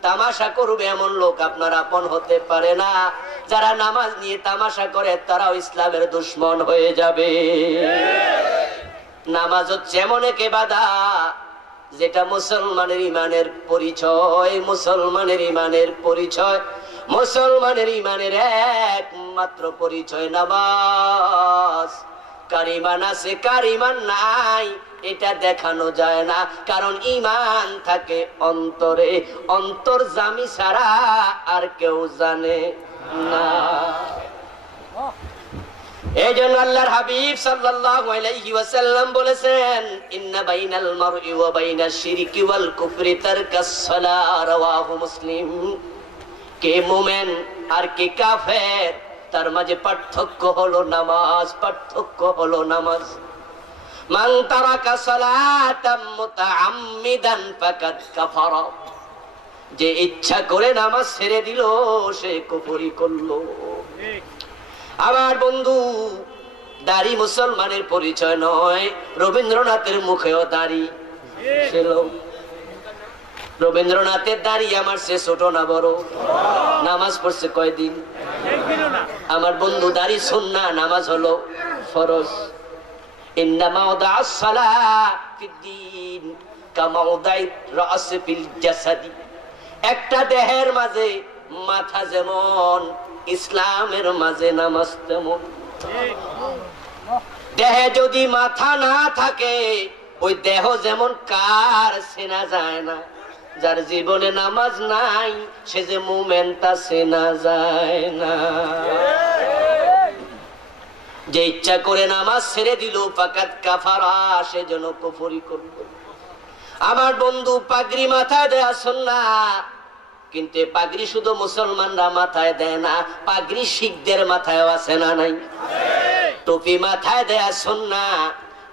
তামাশা করবে এমন লোক আপনার আপন হতে পারে না। যারা নামাজ নিয়ে তামাশা করে তারাও ইসলামের দুশমন হয়ে যাবে। নামাজ হচ্ছে এমন এক ইবাদত যেটা মুসলমানের ইমানের পরিচয়। মুসলমানের ইমানের পরিচয়, মুসলমানের ইমানের একমাত্র পরিচয় নামাজ। কার ইমান আছে কার ইমান নাই এটা দেখানো যায় না, কারণ ইমান থাকে অন্তরে। অন্তর জামি ছাড়া আর কেউ জানে না। এই জন্য আল্লাহর হাবিব সাল্লাল্লাহু আলাইহি ওয়াসাল্লাম বলেছেন, ইন্না বাইনাল মারই ওয়া বাইনাশ শিরকি ওয়াল কুফরি তারকাস সালাহ, রাওয়াহু মুসলিম। কে মুমিন আর কে কাফের তার মাঝে পার্থক্য হলো নামাজ, পার্থক্য হলো নামাজ। মান তারাকা সালাতাম মুতাআম্মিদান ফাকাদ কাফারা, যে ইচ্ছা করে নামাজ ছেড়ে দিল সে কুফরি করলো। আমার বন্ধু, দাড়ি মুসলমানের পরিচয় নয়। রবীন্দ্রনাথের মুখেও দাড়ি ছিল। রবীন্দ্রনাথের দাড়ি আমার সে ছোট না বড়? নামাজ পড়ছে কয়দিন? আমার বন্ধু দাড়ি সুন্নাহ, নামাজ হলো ফরজ। ইন্নামা ওয়াদা'আস সালাহ ফিদ্দীন কামা ওয়াদা'আত রা'স ফিল জাসাদি। একটা দেহের মাঝে মাথা যেমন, ইসলামের মাঝে নামাজ তেমন। দেহে যদি মাথা না থাকে ওই দেহ যেমন কার চেনা যায় না। যার জীবনে নামাজ নাই সে যে মুমিন তা চেনা যায় না। যে ইচ্ছা করে নামাজ ছেড়ে দিল ফাকাদ কাফারা, সে যেন কুফরি করল। আমার বন্ধু, পাগড়ি মাথায় দেয়া সুন্নাহ, কিন্তু পাগড়ি শুধু মুসলমানরা মাথায় দেয় না, পাগড়ি শিখদের মাথায় আছে না নাই? টুপি মাথায় দেয়া সুন্নাহ,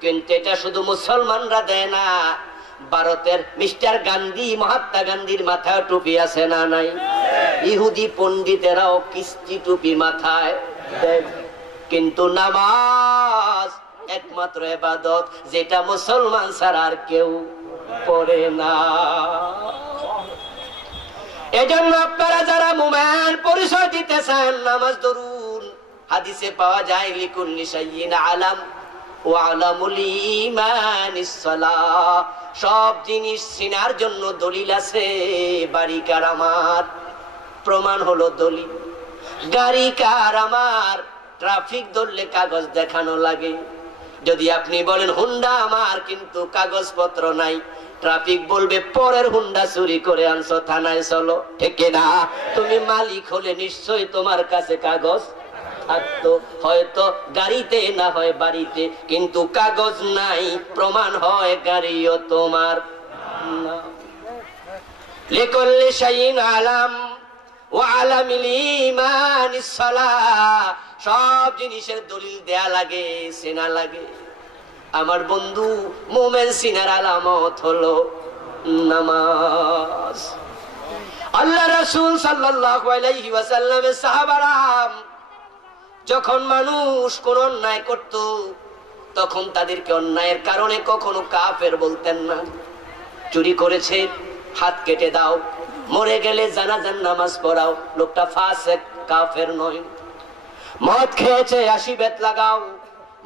কিন্তু এটা শুধু মুসলমানরা দেয় না। ভারতের মিস্টার গান্ধী, মহাত্মা গান্ধীর মাথায় টুপি আছে না নাই? ইহুদি পণ্ডিতেরাও কিস্তি টুপি মাথায় দেয়। কিন্তু নামাজ একমাত্র ইবাদত যেটা মুসলমান ছাড়া আর কেউ পড়ে না। এজন্য আপনারা যারা মুমিন পরিচয় দিতেছেন, নামাজ ধরুন। হাদিসে পাওয়া যায়, লিকুল্লি শাইইন আলাম ওয়া আলামুল ঈমানিস সালাহ। সব জিনিস চিনার জন্য দলিল আছে। বাড়ি কার আমার, প্রমাণ হলো দলিল। গাড়ি কার আমার, ট্রাফিক ধরলে কাগজ দেখানো লাগে। যদি আপনি বলেন হুন্ডা আমার, কিন্তু কাগজপত্র নাই, ট্রাফিক বলবে পরের হুন্ডা চুরি করে আনছো, থানায় চলো। ঠিক না? তুমি মালিক হলে নিশ্চয়ই তোমার কাছে কাগজ থাকতো, হয়তো গাড়িতে না হয় বাড়িতে, কিন্তু কাগজ নাই, প্রমাণ হয় গাড়িও তোমার না। লিকুল্লি শাইইন আলাম ওয়া আলামিল ঈমানিস সালাহ। সব জিনিসের দলিল দেয়া লাগে, চেনা লাগে। আমার বন্ধু, মুমিন সিনার আলামত হলো নামাজ। আল্লাহ রাসূল সাল্লাল্লাহু আলাইহি ওয়াসাল্লামের সাহাবারা যখন মানুষ কোন অন্যায় করত তখন তাদেরকে অন্যায়ের কারণে কখনো কাফের বলতেন না। চুরি করেছে, হাত কেটে দাও, মরে গেলে জানাজার নামাজ পড়াও, লোকটা ফাসেক, কাফের নয়। মদ খেয়েছে, 80 বেত লাগাও,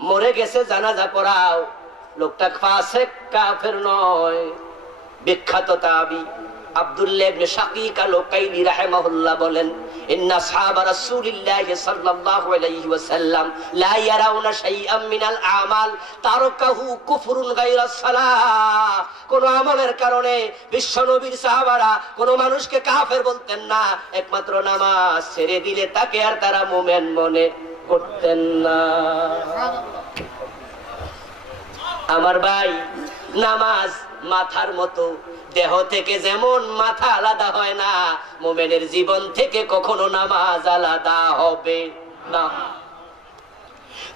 মরে গেছে জানাজা পড়াও, লোকটা ফাসেক, কাফের নয়। বিখ্যাত তাবী আব্দুল্লাহ ইবনে শাকীক আল-উকাইলি রাহিমাহুল্লাহ বলেন, ইন্না আসহাবা রাসূলিল্লাহি সাল্লাল্লাহু আলাইহি ওয়াসাল্লাম লা ইয়ারাউনা শাইআম মিনাল আমাল তারাকাহু কুফরুন গায়রা সালাহ। কোন আমলের কারণে বিশ্বনবীর সাহাবারা কোন মানুষকে কাফের বলতেন না, একমাত্র নামাজ ছেড়ে দিলে তাকে আর তারা মুমিন মনে করতেন না। আমার ভাই, নামাজ মাথার মতো, দেহ থেকে যেমন মাথা আলাদা হয় না, মুমিনের জীবন থেকে কখনো নামাজ আলাদা হবে না।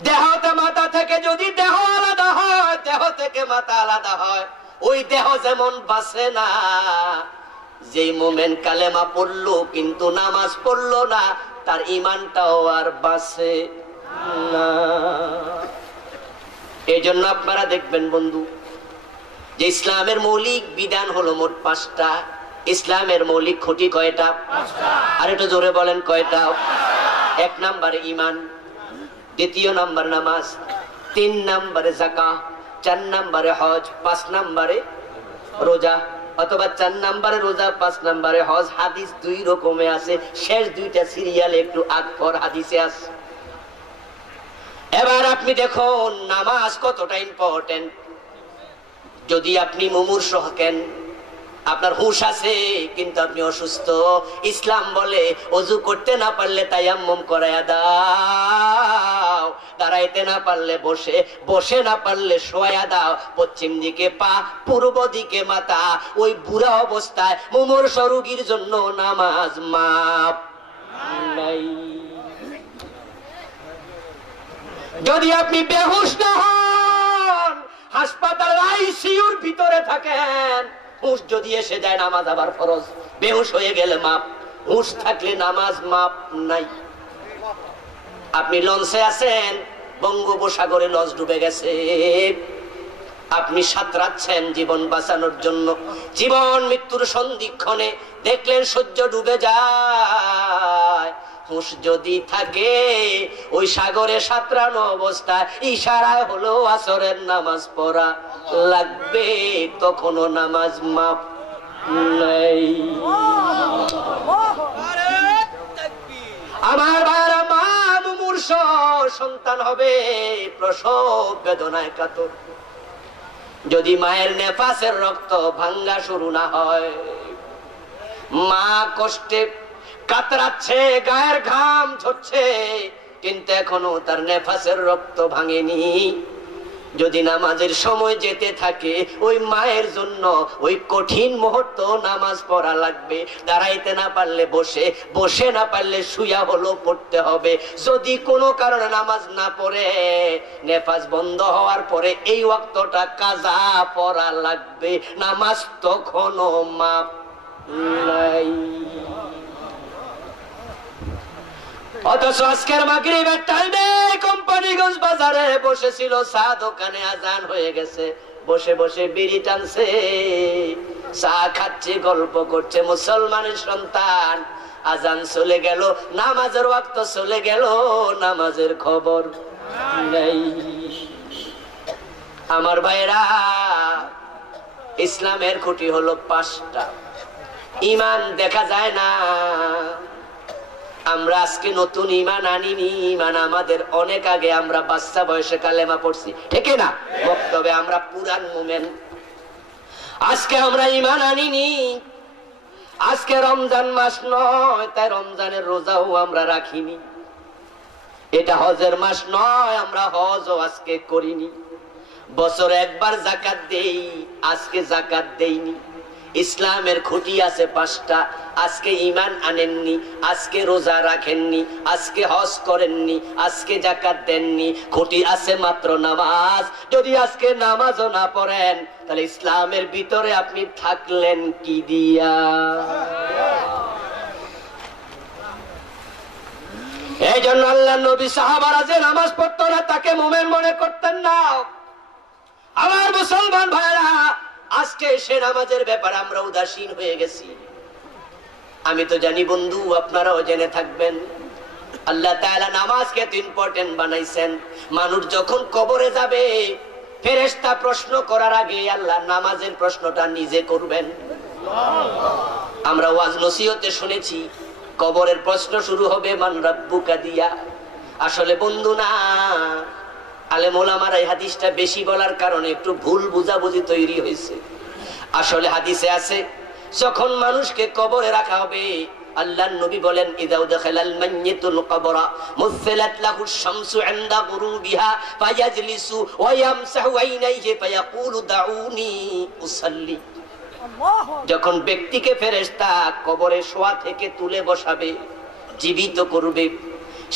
দেহতে মাথা থেকে যদি দেহ আলাদা হয়, দেহ থেকে মাথা আলাদা হয়, ওই দেহ যেমন বাঁচে না। যে মুমিন কালেমা পড়লো কিন্তু নামাজ পড়লো না, তার ঈমানটাও আর বাঁচে না। এই জন্য আপনারা দেখবেন বন্ধু, যে ইসলামের মৌলিক বিধান হলো মোট 5টা। ইসলামের মৌলিক খুঁটি কয়টা? 5টা। আর একটু জোরে বলেন কয়টা? 1 নম্বরে ঈমান, 2 নম্বরে নামাজ, 3 নম্বরে যাকাত, 4 নম্বরে হজ, 5 নম্বরে রোজা, অথবা 4 নম্বরে রোজা, 5 নম্বরে হজ। হাদিস 2 রকমে আছে, শেষ 2টা সিরিয়ালে একটু আগ পর হাদিসে আছে। এবার আপনি দেখুন নামাজ কতটা ইম্পর্টেন্ট। যদি আপনি মুমূর্ষ হকেন, আপনার হুঁশ আছে কিন্তু আপনি অসুস্থ, ইসলাম বলে ওযু করতে না পারলে তায়াম্মুম করায়া দাও, দাঁড়াইতে না পারলে বসে, বসে না পারলে শোয়া দাও, পশ্চিম দিকে পা, পূর্ব দিকে মাথা। ওই বুড়া অবস্থায় মুমূর্ষ রোগীর জন্য নামাজ মাফ নাই। যদি আপনি বেহুশ না হন, হাসপাতালের আইসিইউর ভিতরে থাকেন, হুঁশ যদি এসে যায় নামাজ আবার ফরজ, বেহুশ হয়ে গেলে মাপ, হুঁশ থাকলে নামাজ মাপ নাই। আপনি লঞ্চে আছেন, বঙ্গোপসাগরে লঞ্চ ডুবে গেছে, আপনি সাঁতরাচ্ছেন জীবন বাঁচানোর জন্য, জীবন মৃত্যুর সন্ধিক্ষণে দেখলেন সূর্য ডুবে যায়, হুঁশ যদি থাকে ওই সাগরে সাঁতরানো অবস্থায় ইশারায় হলো আসরের নামাজ পড়া লাগবে, তখনও নামাজ মাপ নাই। আমার ভাইরা, মা মুমূর্ষ সন্তান হবে, প্রসব বেদনায় কাতর। যদি মায়ের নেফাসের রক্ত ভাঙ্গা শুরু না হয়, মা কষ্টে কাতরাচ্ছে, গায়ের ঘাম ঝরছে, কিন্তু এখনো তার নেফাসের রক্ত ভাঙেনি। যদি নামাজের সময় যেতে থাকে, ওই মায়ের জন্য ওই কঠিন মুহূর্ত নামাজ পড়া লাগবে। দাঁড়াইতে না পারলে বসে, বসে না পারলে শুয়া হলো পড়তে হবে। যদি কোনো কারণে নামাজ না পড়ে, নেফাস বন্ধ হওয়ার পরে এই ওয়াক্তটা কাজা পড়া লাগবে, নামাজ তখনও মাপ নাই। অথচ আজকের মাগরিবের টাইমে কোম্পানিগঞ্জ বাজারে বসেছিল, চা দোকানে আজান হয়ে গেছে, বসে বসে বিড়ি টানছে, চা খাচ্ছে, গল্প করছে। মুসলমানের সন্তান, আজান চলে গেল, নামাজের ওয়াক্ত চলে গেল, নামাজের খবর নেই। আমার ভাইরা, ইসলামের খুঁটি হলো 5টা। ঈমান দেখা যায় না। আমরা আজকে নতুন ঈমান আনিনি, ঈমান আমাদের অনেক আগে, আমরা বাচ্চা বয়সে কালেমা পড়ছি, ঠিক না? বক্তব্যে আমরা পুরান মুমিন। আজকে আমরা ঈমান আনিনি। আজকে রমজান মাস নয়, তাই রমজানের রোজাও আমরা রাখিনি। এটা হজের মাস নয়, আমরা হজও আজকে করিনি। বছরে একবার যাকাত দেই, আজকে যাকাত দেইনি। ইসলামের খুঁটি আছে 5টা। আজকে ঈমান আনেননি, আজকে রোজা রাখেননি, আজকে হজ করেননি, আজকে যাকাত দেননি, খুঁটি আছে মাত্র নামাজ। যদি আজকে নামাজও না পড়েন, তাহলে ইসলামের ভিতরে আপনি থাকলেন কি দিয়া? এই জন্য আল্লাহ নবী সাহাবারা যে নামাজ পড়তো না তাকে মুমিন মনে করতেন না। আমার মুসলমান ভাইরা, আজকে সে নামাজের ব্যাপারে আমরা উদাসীন হয়ে গেছি। আমি তো জানি বন্ধু, আপনারাও জেনে থাকবেন আল্লাহ তাআলা নামাজকে এত ইম্পর্টেন্ট বানাইছেন। মানুষ যখন কবরে যাবে, ফেরেশতা প্রশ্ন করার আগে আল্লাহ নামাজের প্রশ্নটা নিজে করবেন। আমরা ওয়াজ নসিহতে শুনেছি কবরের প্রশ্ন শুরু হবে মান রাব্বুকা দিয়া। আসলে বন্ধু না, আলেম ওলামারা এই হাদিসটা বেশি বলার কারণে একটু ভুল বুঝাবুঝি তৈরি হয়েছে। আসলে হাদিসে আছে যখন মানুষকে কবরে রাখা হবে, আল্লাহর নবী বলেন ইযা উদখিলাল মাইয়িতুল কবরা মুসলাত লাহুশ শামসু ইনদা গুরুবিহা ফায়াজলিসু ওয়া ইয়ামসাহু আইনাইহি ফায়াকুলু দাউনি উসাল্লি। যখন ব্যক্তিকে ফেরেশতা কবরে শোয়া থেকে তুলে বসাবে, জীবিত করবে,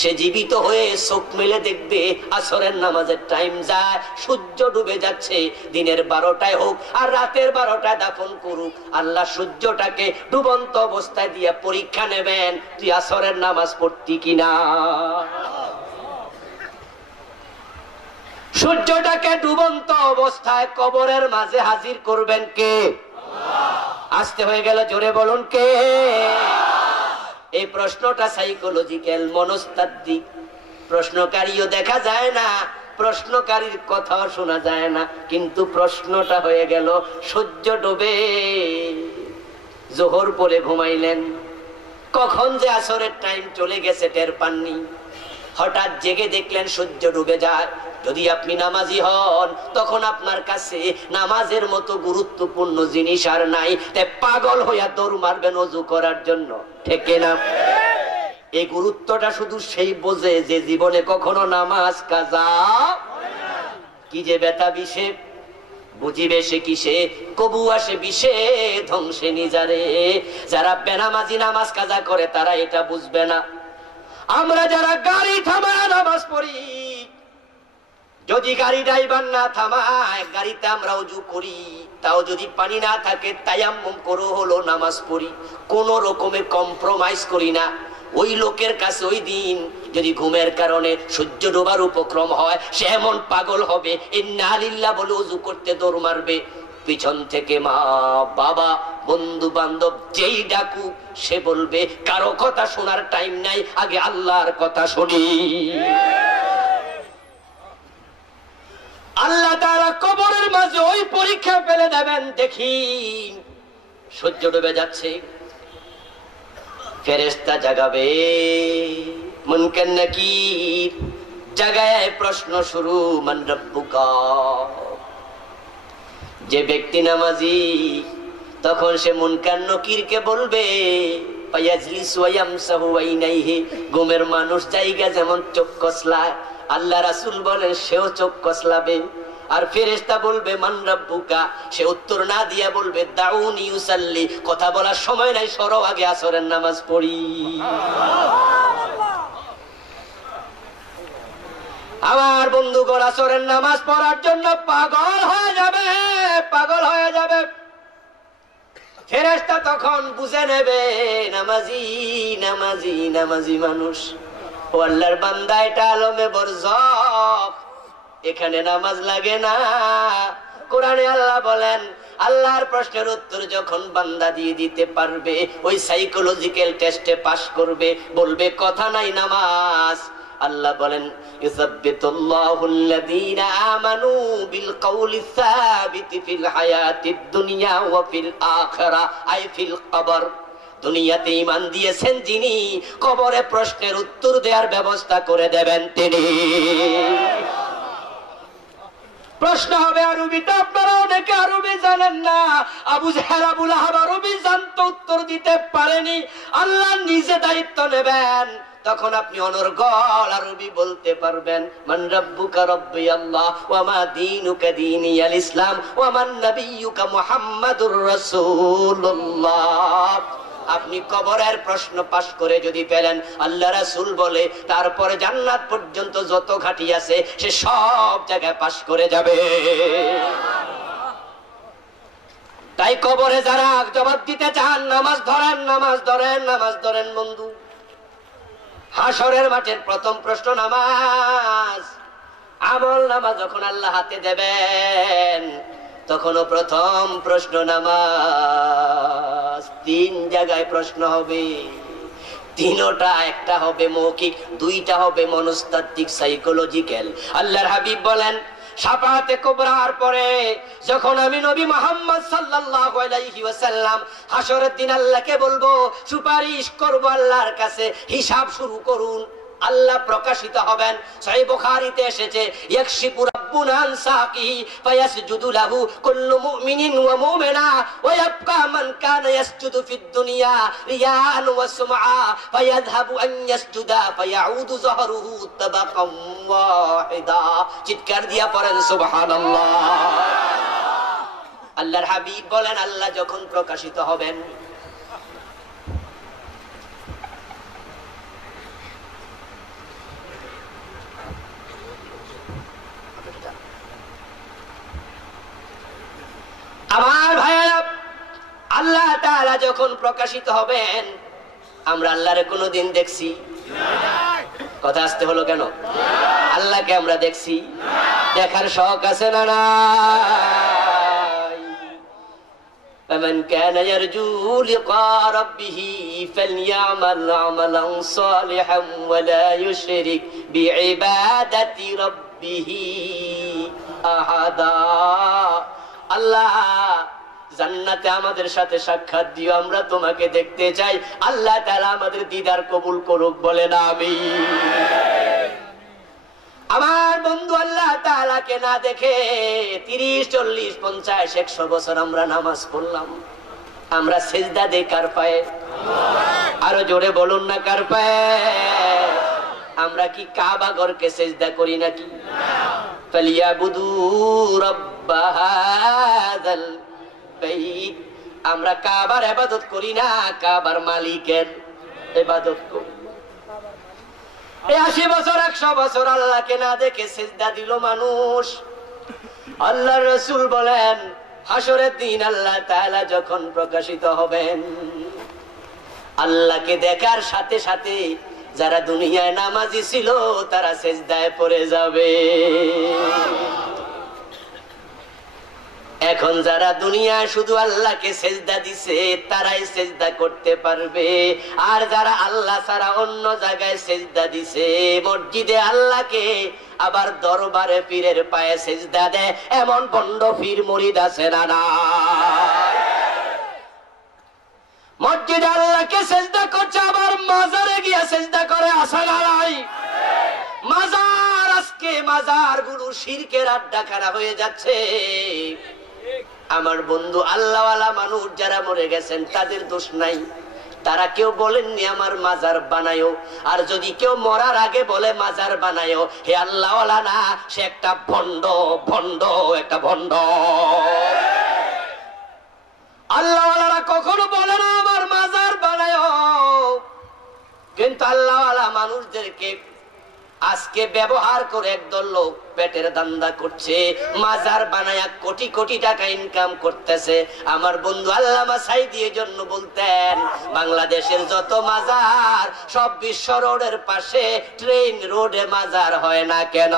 সে জীবিত হয়ে চোখ মেলে দেখবে আসরের নামাজের টাইম যায়, সূর্য ডুবে যাচ্ছে। দিনের 12টায় হোক আর রাতের 12টায় দাফন করুক, আল্লাহ সূর্যটাকে ডুবন্ত অবস্থায় দিয়ে পরীক্ষা নেবেন তুই আসরের নামাজ পড়তি কিনা। সূর্যটাকে ডুবন্ত অবস্থায় কবরের মাঝে হাজির করবেন কে? আসতে হয়ে গেল, জোরে বলুন কে? এই প্রশ্নটা সাইকোলজিক্যাল, মনস্তাত্ত্বিক। প্রশ্নকারীও দেখা যায় না, প্রশ্নকারীর কথাও শোনা যায় না, কিন্তু প্রশ্নটা হয়ে গেল সূর্য ডুবে, জোহর পরে ঘুমাইলেন, কখন যে আসরের টাইম চলে গেছে টের পাননি, হঠাৎ জেগে দেখলেন সূর্য ডুবে যায়। যদি আপনি নামাজি হন, তখন আপনার কাছে নামাজের মতো গুরুত্বপূর্ণ জিনিস আর নাই, তাই পাগল হইয়া দৌড় মারবেন ওযু করার জন্য, ঠিক না? এই গুরুত্বটা শুধু সেই বোঝে যে জীবনে কখনো নামাজ কাজা কি যে বেতা বিষে বুঝিবে সে কিসে, কবু আসে বিষে ধ্বংসে নিজারে। যারা বেনামাজি নামাজ কাজা করে তারা এটা বুঝবে না। আমরা যারা গাড়ি থামায় নামাজ পড়ি, যদি গাড়ি ড্রাইভার না থামায়, গাড়িতে আমরা ওযু করি, তাও যদি পানি না থাকে তায়াম্মুম করে হলো নামাজ পড়ি, কোন রকমে কম্প্রোমাইজ করি না। ওই লোকের কাছে ওই দিন যদি ঘুমের কারণে সূর্য ডোবার উপক্রম হয়, সে এমন পাগল হবে ইন্না লিল্লাহ বলে ওযু করতে দৌড় মারবে। পিছন থেকে মা বাবা বন্ধু বান্ধব যেই ডাকুক, সে বলবে কারো কথা শোনার টাইম নাই, আগে আল্লাহর কথা শুনি। আল্লাহ তাআলা কবরের মাঝে ওই পরীক্ষা ফেলে দেবেন। দেখি সূর্য ডুবে যাচ্ছে, ফেরেশতা জাগাবে, মুনকার নাকির জাগায় প্রশ্ন শুরু, মান রাব্বুকা। যে ব্যক্তি নামাজি, তখন সে মুনকার নকিরকে বলবে ফায়াজলিসু ওয়া ইয়ামসাহু আইনাইহি। ঘুমের মানুষ জায়গা যেমন চোখ কসলায়, আল্লাহ রাসূল বলেন সেও চোখ কসলাবে। আর ফেরেশতা বলবে মান রাব্বুকা, সে উত্তর না দিয়া বলবে দাউনি উসাল্লি। কথা বলার সময় নাই, সরো আগে আসরের নামাজ পড়ি। আমার বন্ধুগণ, আসরের নামাজ পড়ার জন্য পাগল হয়ে যাবে, পাগল হয়ে যাবে। ফেরেশতা তখন বুঝে নেবে নামাজি নামাজি নামাজি মানুষ, ও আল্লাহর বান্দা, এটা আলমে বরজখ, এখানে নামাজ লাগে না। কোরআনে আল্লাহ বলেন, আল্লাহর প্রশ্নের উত্তর যখন বান্দা দিয়ে দিতে পারবে, ওই সাইকোলজিক্যাল টেস্টে পাস করবে, বলবে কথা নাই নামাজ। আল্লাহ বলেন ইউসাব্বিতুল্লাহুল্লাযীনা আমানু বিল কওলি সাবিতি ফিল হায়াতিদ দুনিয়া ওয়া ফিল আখিরাহ, আই ফিল কবর। দুনিয়াতে ঈমান দিয়েছেন যিনি, কবরে প্রশ্নের উত্তর দেওয়ার ব্যবস্থা করে দেবেন তিনি। প্রশ্ন হবে আরবিতে, আপনারা অনেকে আরবি জানেন না। আবু জাহেল আবুল আহাব আরবি জানতো, উত্তর দিতে পারেনি। আল্লাহ নিজে দায়িত্ব নেবেন, তখন আপনি অনর্গল আরবি বলতে পারবেন। মান রাব্বুকা রাব্বি আল্লাহ ওয়া মা দীনুকা দীনিয়াল ইসলাম ওয়া মান নাবিয়্যুকা মুহাম্মাদুর রাসূলুল্লাহ। আপনি কবরের প্রশ্ন পাশ করে যদি পেলেন, আল্লাহ রাসূল বলে তারপরে জান্নাত পর্যন্ত যত ঘাটি আছে সে সব জায়গায় পাশ করে যাবে। তাই কবরে যারা জবাব দিতে চান, নামাজ ধরেন, নামাজ ধরেন, নামাজ ধরেন বন্ধু। হাসরের মাঠের প্রথম প্রশ্ন নামাজ। আমল নামা যখন আল্লাহ হাতে দেবেন তখনও প্রথম প্রশ্ন নামাজ। 3 জায়গায় প্রশ্ন হবে, 3টা, একটা হবে মৌখিক, 2টা হবে মনস্তাত্ত্বিক, সাইকোলজিক্যাল। আল্লাহর হাবিব বলেন শাফাআতে কুবরার পরে যখন আমি নবী মুহাম্মদ সাল্লাল্লাহু আলাইহি ওয়াসাল্লাম হাসরের দিন আল্লাহকে বলবো, সুপারিশ করব আল্লাহর কাছে, হিসাব শুরু করুন। আল্লাহ প্রকাশিত হবেন। সহিহ বুখারীতে এসেছে, ইয়াকশিফু রাব্বুনা আন সাকিহি ফায়াসজুদু লাহু কুল্লু মুমিনিন ওয়া মুমিনা ওয়া ইয়াবকা মান কানা ইয়াসজুদু ফিদ দুনিয়া রিয়ান ওয়া সুমআ ফায়াযহাবু আন ইয়াসজুদা ফায়াউদু যহরুহু তাবাকাম ওয়াহিদা। চিৎকার দিয়া পড়েন সুবহানাল্লাহ। আল্লাহর হাবিব বলেন আল্লাহ যখন প্রকাশিত হবেন, আমার ভাইরা, আল্লাহ তাআলা যখন প্রকাশিত হবেন, আমরা আল্লাহরে কোনদিন দেখছি? কথা আসতে হলো কেন? আল্লাহকে আমরা দেখছি? দেখার শখ আছে না নাই? فمن كان يرجو لقاء ربه فليعمل عملا صالحا ولا يشرك بعبادة ربه أحدا। আল্লাহ জান্নাতে আমাদের সাথে সাক্ষাৎ দিও, আমরা তোমাকে দেখতে চাই। আল্লাহ তাআলা আমাদের দিদার কবুল করুক, বলেন আমিন। আমার বন্ধু আল্লাহ তাআলাকে না দেখে 30, 40, 50, 100 বছর আমরা নামাজ পড়লাম, আমরা সিজদা দেই কার পায়ে? আরো জোরে বলুন না, কার পায়ে? আমরা কি কাবা ঘরকে সিজদা করি নাকি? ফালিয়াবুদু রাব্ব হাযাল বাইত। আমরা কাবার ইবাদত করি না, কাবার মালিকের ইবাদত করি। 80 বছর 100 বছর আল্লাহকে না দেখে সিজদা দিল মানুষ। আল্লাহর রাসূল বলেন হাসরের দিন আল্লাহ তাআলা যখন প্রকাশিত হবেন, আল্লাহকে দেখার সাথে সাথে যারা দুনিয়ায় নামাজি ছিল তারা সিজদায় পড়ে যাবে। এখন যারা দুনিয়ায় শুধু আল্লাহকে সিজদা দিছে তারাই সিজদা করতে পারবে, আর যারা আল্লাহ ছাড়া অন্য জায়গায় সিজদা দিছে, মসজিদে আল্লাহকে আবার দরবারে পীরের পায়ে সিজদা দেয়, এমন বন্ড পীর মুরিদ আছে না? মসজিদে আল্লাহকে সিজদা করছে, আবার মাজারে গিয়ে সিজদা করে, আছে না নাই? মাজার, আজকে মাজার গুলো শিরকের আড্ডাখানা হয়ে যাচ্ছে। আমার বন্ধু আল্লাহওয়ালা মানুষ যারা মরে গেছেন তাদের দোষ নাই, তারা কেউ বলেননি আমার মাজার বানায়ো। আর যদি কেউ মরার আগে বলে মাজার বানায়ো, হে আল্লাহওয়ালা না, সে একটা ভণ্ড, একটা ভণ্ড। আল্লাহওয়ালারা কখনো বলে না আমার মাজার বানায়ো, কিন্তু আল্লাহওয়ালা মানুষদেরকে আজকে ব্যবহার করে একদল লোক পেটের দান্দা করছে, মাজার বানায়া কোটি কোটি টাকা ইনকাম করতেছে। আমার বন্ধু আল্লামা সাইদী এর জন্য বলতেন, বাংলাদেশের যত মাজার সব বিশ্ব রোডের পাশে, ট্রেন রোডে মাজার হয় না কেন?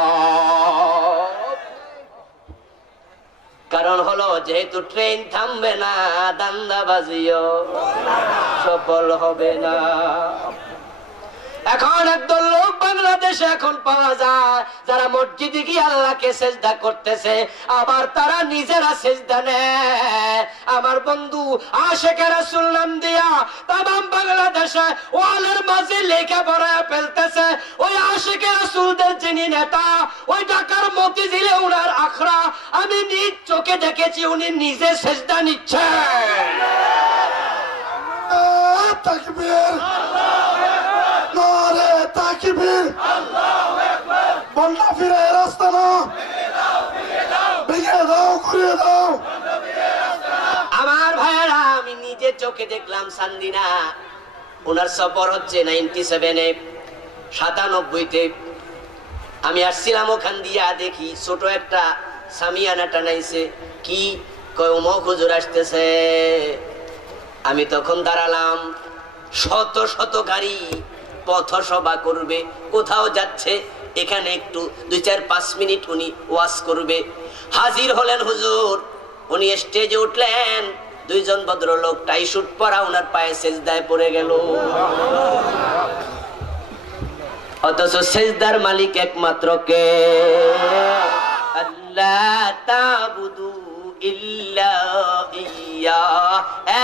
কারণ হলো যেহেতু ট্রেন থামবে না, দান্দাবাজিও সফল হবে না। এখন একদল লোক বাংলাদেশে এখন পাওয়া যায় যারা মসজিদে গিয়ে আল্লাহকে সিজদা করতেছে, আবার তারা নিজেরা সিজদা নেয়। আমার বন্ধু আশিকে রাসূল নাম দিয়া তামাম বাংলাদেশে ওয়ালের মাঝে লেখা পড়ায় ফেলতেছে। ওই আশিকে রাসূলদের যিনি নেতা, ওই ঢাকার মতিঝিলে উনার আখড়া, আমি নিজ চোখে দেখেছি উনি নিজে সিজদা নিচ্ছে। তাকবীর, নারে তাকবীর, আল্লাহু আকবার। বন্ডা ফিরে রাস্তা না, ভেঙে দাও, ঘুরিয়ে দাও। আমার ভাইয়েরা, আমি নিজের চোখে দেখলাম সান্দিনা, ওনার সফর হচ্ছে 97-এ, 97-তে আমি আসছিলাম ওখান দিয়া, দেখি ছোট একটা সামিয়ানা টানাইছে, কি কয় অমুক হুজুর আসতেছে। আমি তখন দাঁড়ালাম, শত শত গাড়ি পথসভা করবে, কোথাও যাচ্ছে, এখানে একটু 2-4-5 মিনিট উনি ওয়াজ করবে। হাজির হলেন হুজুর, উনি স্টেজে উঠলেন, দুইজন ভদ্রলোক টাই শুট পরা ওনার পায়ে সেজদায় পড়ে গেল। অথচ সেজদার মালিক একমাত্র কে? আল্লাহ তাবুদু ইল্লা ইয়া,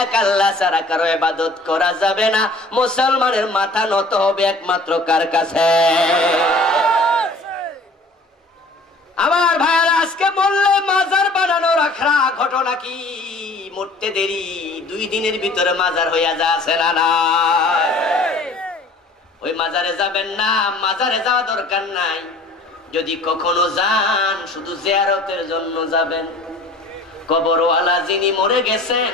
এক আল্লাহ ছাড়া কারো ইবাদত করা যাবে না। মুসলমানের মাথা নত হবে একমাত্র কার কাছে? আমার ভাইরা, আজকে বললে মাজার বানানোর আখড়া, ঘটনা কি? মরতে দেরি, 2 দিনের ভিতরে মাজার হইয়া যাচ্ছে না? ওই মাজারে যাবেন না, মাজারে যাওয়া দরকার নাই। যদি কখনো যান, শুধু জিয়ারতের জন্য যাবেন। কবরওয়ালা যিনি মরে গেছেন,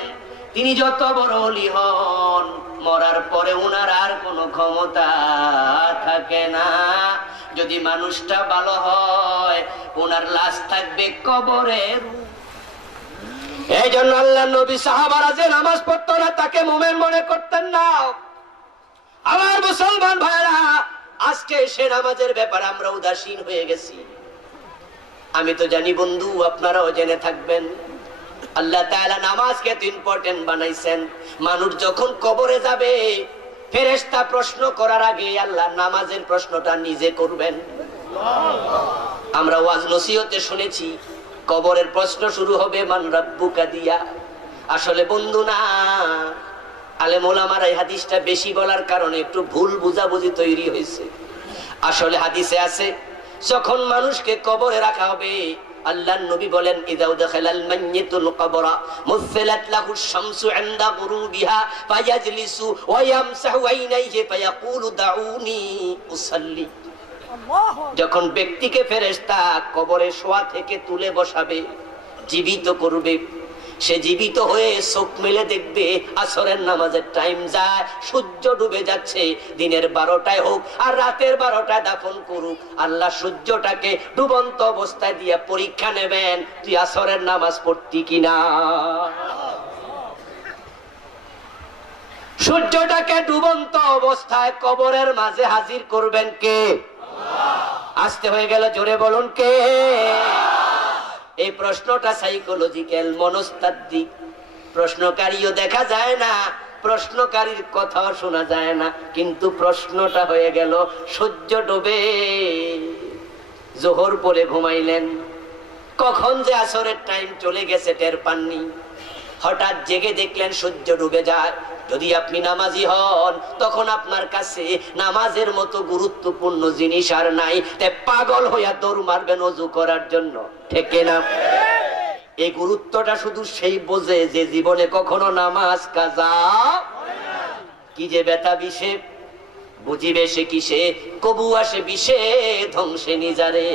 তিনি যত বড় ওলি হন, মরার পরে উনার আর কোনো ক্ষমতা থাকে না। যদি মানুষটা ভালো হয়, উনার লাশ থাকবে কবরের। এই জন্য আল্লাহর নবী সাহাবারা যে নামাজ পড়তো না, তাকে মুমিন মনে করতেন না। আমার মুসলমান ভাইরা, আজকে সে নামাজের ব্যাপারে আমরা উদাসীন হয়ে গেছি। আমি তো জানি বন্ধু, আপনারাও জেনে থাকবেন, আল্লাহ তাআলা নামাজকে এত ইম্পর্টেন্ট বানাইছেন। মানুষ যখন কবরে যাবে, ফেরেশতা প্রশ্ন করার আগে আল্লাহ নামাজের প্রশ্নটা নিজে করবেন। আমরা ওয়াজ নসিহতে শুনেছি, কবরের প্রশ্ন শুরু হবে মান রাব্বুকা দিয়া। আসলে বন্ধু না, আলেম ওলামারা এই হাদিসটা বেশি বলার কারণে একটু ভুল বুঝাবুঝি তৈরি হয়েছে। আসলে হাদিসে আছে, যখন মানুষকে কবরে রাখা হবে, আল্লাহর নবী বলেন, ইযা উদখিলাল মাইয়িতুল কবরা মুসিলাত লাহুশ শামসু ইনদা গুরুবিহা ফায়াজলিসু ওয়া ইয়ামসাহু আইনাইহি ফায়াকুলু দাউনি উসাল্লি। যখন ব্যক্তিকে ফেরেশতা কবরে শোয়া থেকে তুলে বসাবে, জীবিত করবে, সে জীবিত হয়ে চোখ মেলে দেখবে আসরের নামাজের টাইম যায়, সূর্য ডুবে যাচ্ছে। দিনের 12টায় হোক আর রাতের 12টায় দাফন করুক, আল্লাহ সূর্যটাকে ডুবন্ত অবস্থায় দিয়ে পরীক্ষা নেবেন, তুই আসরের নামাজ পড়তি কিনা। সূর্যটাকে ডুবন্ত অবস্থায় কবরের মাঝে হাজির করবেন কে? আসতে হয়ে গেল, জোরে বলুন কে? এই প্রশ্নটা সাইকোলজিক্যাল, মনস্তাত্ত্বিক। প্রশ্নকারীও দেখা যায় না, প্রশ্নকারীর কথাও শোনা যায় না, কিন্তু প্রশ্নটা হয়ে গেল, সূর্য ডোবে, জোহর পরে ঘুমাইলেন, কখন যে আসরের টাইম চলে গেছে টের পাননি। হঠাৎ জেগে দেখলেন সূর্য ডুবে যায়। যদি আপনি নামাজি হন, তখন আপনার কাছে নামাজের মতো গুরুত্বপূর্ণ জিনিস আর নাই, তাই পাগল হইয়া দৌড় মারবেন ওযু করার জন্য, ঠিক না? এই গুরুত্বটা শুধু সেই বোঝে যে জীবনে কখনো নামাজ কাজা কি যে বেতা বিষে, বুঝিবে সে কিসে, কবু আসে বিষে ধ্বংসে নিজারে।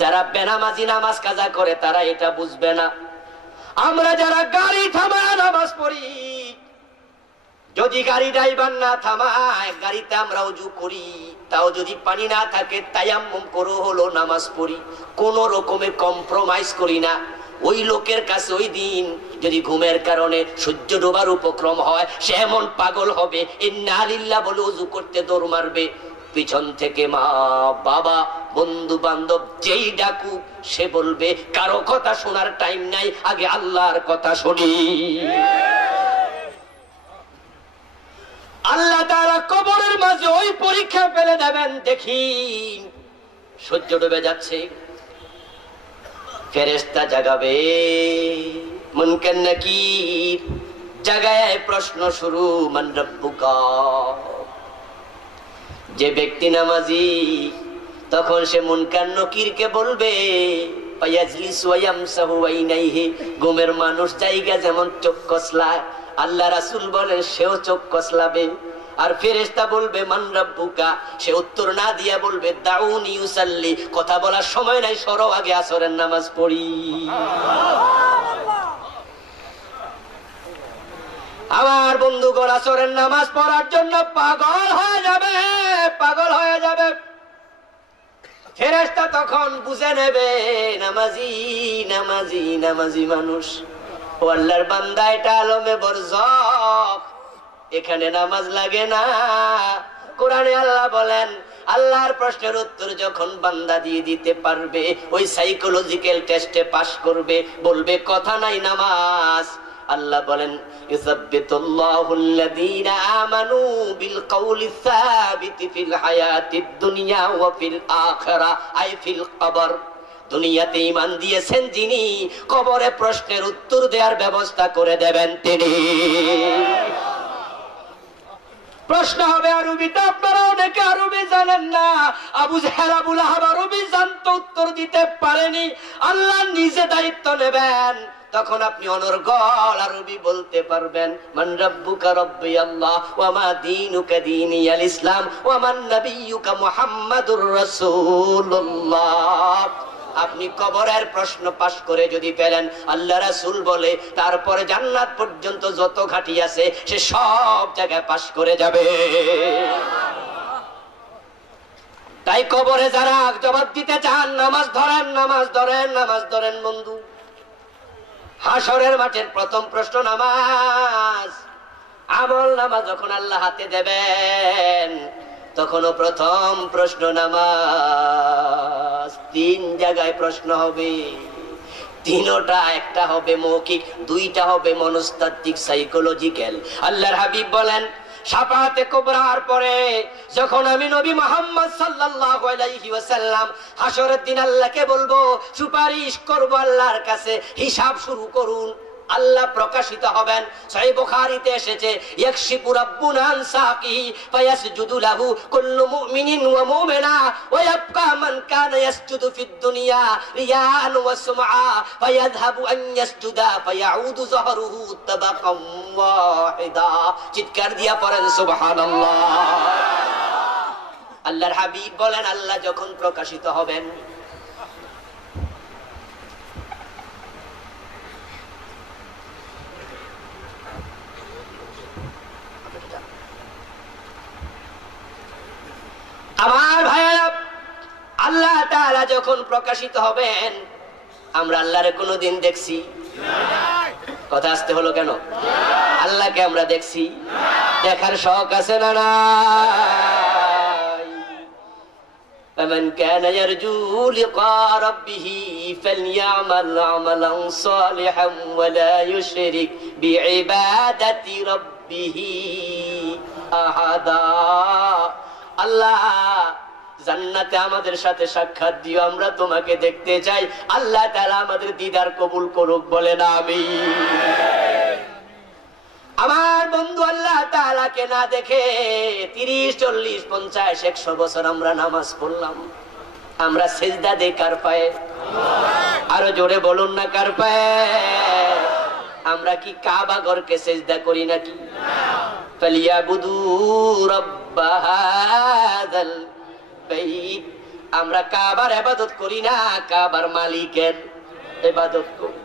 যারা বেনামাজি নামাজ কাজা করে, তারা এটা বুঝবে না। আমরা যারা গাড়ি থামায় নামাজ পড়ি, যদি গাড়ি ড্রাইভার না থামায়, গাড়িতে আমরা ওযু করি, তাও যদি পানি না থাকে তায়াম্মুম করে হলো নামাজ পড়ি, কোন রকমের কম্প্রোমাইজ করি না। ওই লোকের কাছে ওই দিন যদি ঘুমের কারণে সূর্য ডোবার উপক্রম হয়, সে এমন পাগল হবে, ইন্না লিল্লাহ বলে ওযু করতে দৌড় মারবে। পিছন থেকে মা বাবা বন্ধু বান্ধব যেই ডাকুক, সে বলবে কারো কথা শোনার টাইম নাই, আগে আল্লাহর কথা শুনি। আল্লাহ তাআলা কবরের মাঝে ওই পরীক্ষা ফেলে দেবেন। দেখি সূর্য ডুবে যাচ্ছে, ফেরেশতা জাগাবে, মুনকার নাকির জাগায় প্রশ্ন শুরু, মান রাব্বুকা। যে ব্যক্তি নামাজি, তখন সে মুনকার নকিরকে বলবে, ফায়াজলিসু ওয়া ইয়ামসাহু আইনাইহি। ঘুমের মানুষ জায়গা যেমন চোখ কসলায়, আল্লাহ রাসূল বলেন সেও চোখ কসলাবে। আর ফেরেশতা বলবে মান রাব্বুকা, সে উত্তর না দিয়া বলবে দাউনি উসাল্লি। কথা বলার সময় নাই, সরো আগে আসরের নামাজ পড়ি। আমার বন্ধুগণ, আসরের নামাজ পড়ার জন্য পাগল হয়ে যাবে, পাগল হয়ে যাবে। ফেরেশতা তখন বুঝে নেবে নামাজি নামাজি নামাজি মানুষ, ও আল্লাহর বান্দা, এটা আলমে বরজখ, এখানে নামাজ লাগে না। কোরআনে আল্লাহ বলেন, আল্লাহর প্রশ্নের উত্তর যখন বান্দা দিয়ে দিতে পারবে, ওই সাইকোলজিক্যাল টেস্টে পাস করবে, বলবে কথা নাই নামাজ। আল্লাহ বলেন, ইউসাব্বিতুল্লাহুল্লাযীনা আমানু বিল কওলি সাবিতি ফিল হায়াতিদ দুনিয়া ওয়া ফিল আখিরাহ, আই ফিল কবর। দুনিয়াতে ঈমান দিয়েছেন যিনি, কবরে প্রশ্নের উত্তর দেওয়ার ব্যবস্থা করে দেবেন তিনি। প্রশ্ন হবে আরবিতে, আপনারা অনেকে আরবি জানেন না। আবু জাহেল আবুল আহাব আরবি জানতো, উত্তর দিতে পারেনি। আল্লাহ নিজে দায়িত্ব নেবেন, তখন আপনি অনর্গল আরবি বলতে পারবেন। মান রাব্বুকা রাব্বি আল্লাহ ওয়া মা দীনুকা দীনিয়াল ইসলাম ওয়া মান নাবিয়্যুকা মুহাম্মাদুর রাসূলুল্লাহ। আপনি কবরের প্রশ্ন পাশ করে যদি পেলেন, আল্লাহ রাসূল বলে তারপরে জান্নাত পর্যন্ত যত ঘাটি আছে সে সব জায়গায় পাশ করে যাবে। তাই কবরে যারা জবাব দিতে চান, নামাজ ধরেন, নামাজ ধরেন, নামাজ ধরেন বন্ধু। হাসরের মাঠের প্রথম প্রশ্ন নামাজ। আমল নামা যখন আল্লাহ হাতে দেবেন, তখনও প্রথম প্রশ্ন নামাজ। 3 জায়গায় প্রশ্ন হবে, 3টা, একটা হবে মৌখিক, 2টা হবে মনস্তাত্ত্বিক, সাইকোলজিক্যাল। আল্লাহর হাবিব বলেন, শাফাআতে কুবরার পরে যখন আমি নবী মুহাম্মদ সাল্লাল্লাহু আলাইহি ওয়াসাল্লাম হাসরের দিন আল্লাহকে বলবো, সুপারিশ করব আল্লাহর কাছে, হিসাব শুরু করুন। আল্লাহ প্রকাশিত হবেন। সহিহ বুখারীতে এসেছে, ইয়াকশিফু রাব্বুনা আন সাকিহি ফায়াসজুদু লাহু কুল্লু মুমিনিন ওয়া মুমিনা ওয়া ইয়াবকা মান কানা ইয়াসজুদু ফিদ দুনিয়া রিয়ান ওয়া সুমআ ফায়াযহাবু আন ইয়াসজুদা ফায়াউদু যহরুহু তাবাকাম ওয়াহিদা। চিৎকার দিয়া পড়েন সুবহানাল্লাহ। আল্লাহর হাবিব বলেন, আল্লাহ যখন প্রকাশিত হবেন, আমার ভাইরা, আল্লাহ তাআলা যখন প্রকাশিত হবেন, আমরা আল্লাহরে কোনোদিন দেখছি? কথা আসতে হলো কেন? আল্লাহকে আমরা দেখছি? দেখার শখ আছে না নাই? ফামান কানা ইয়ারজু লিকা রাব্বিহি ফালইয়ামাল আমালান সালিহান ওয়া লা ইউশরিক বিইবাদাতি রাব্বিহি আহাদা। আল্লাহ জান্নাতে আমাদের সাথে সাক্ষাৎ দিও, আমরা তোমাকে দেখতে চাই। আল্লাহ তাআলা আমাদের দিদার কবুল করুক, বলেন আমিন। আমার বন্ধু, আল্লাহ তাআলাকে না দেখে 30, 40, 50, 100 বছর আমরা নামাজ পড়লাম, আমরা সিজদা দেই কার পায়ে? আরো জোরে বলুন না, কার পায়ে? আমরা কি কাবা ঘরকে সিজদা করি নাকি? ফালিয়াবুদু রাব্ব হাযাল বাইত। আমরা কাবার ইবাদত করি না, কাবার মালিকের ইবাদত করি।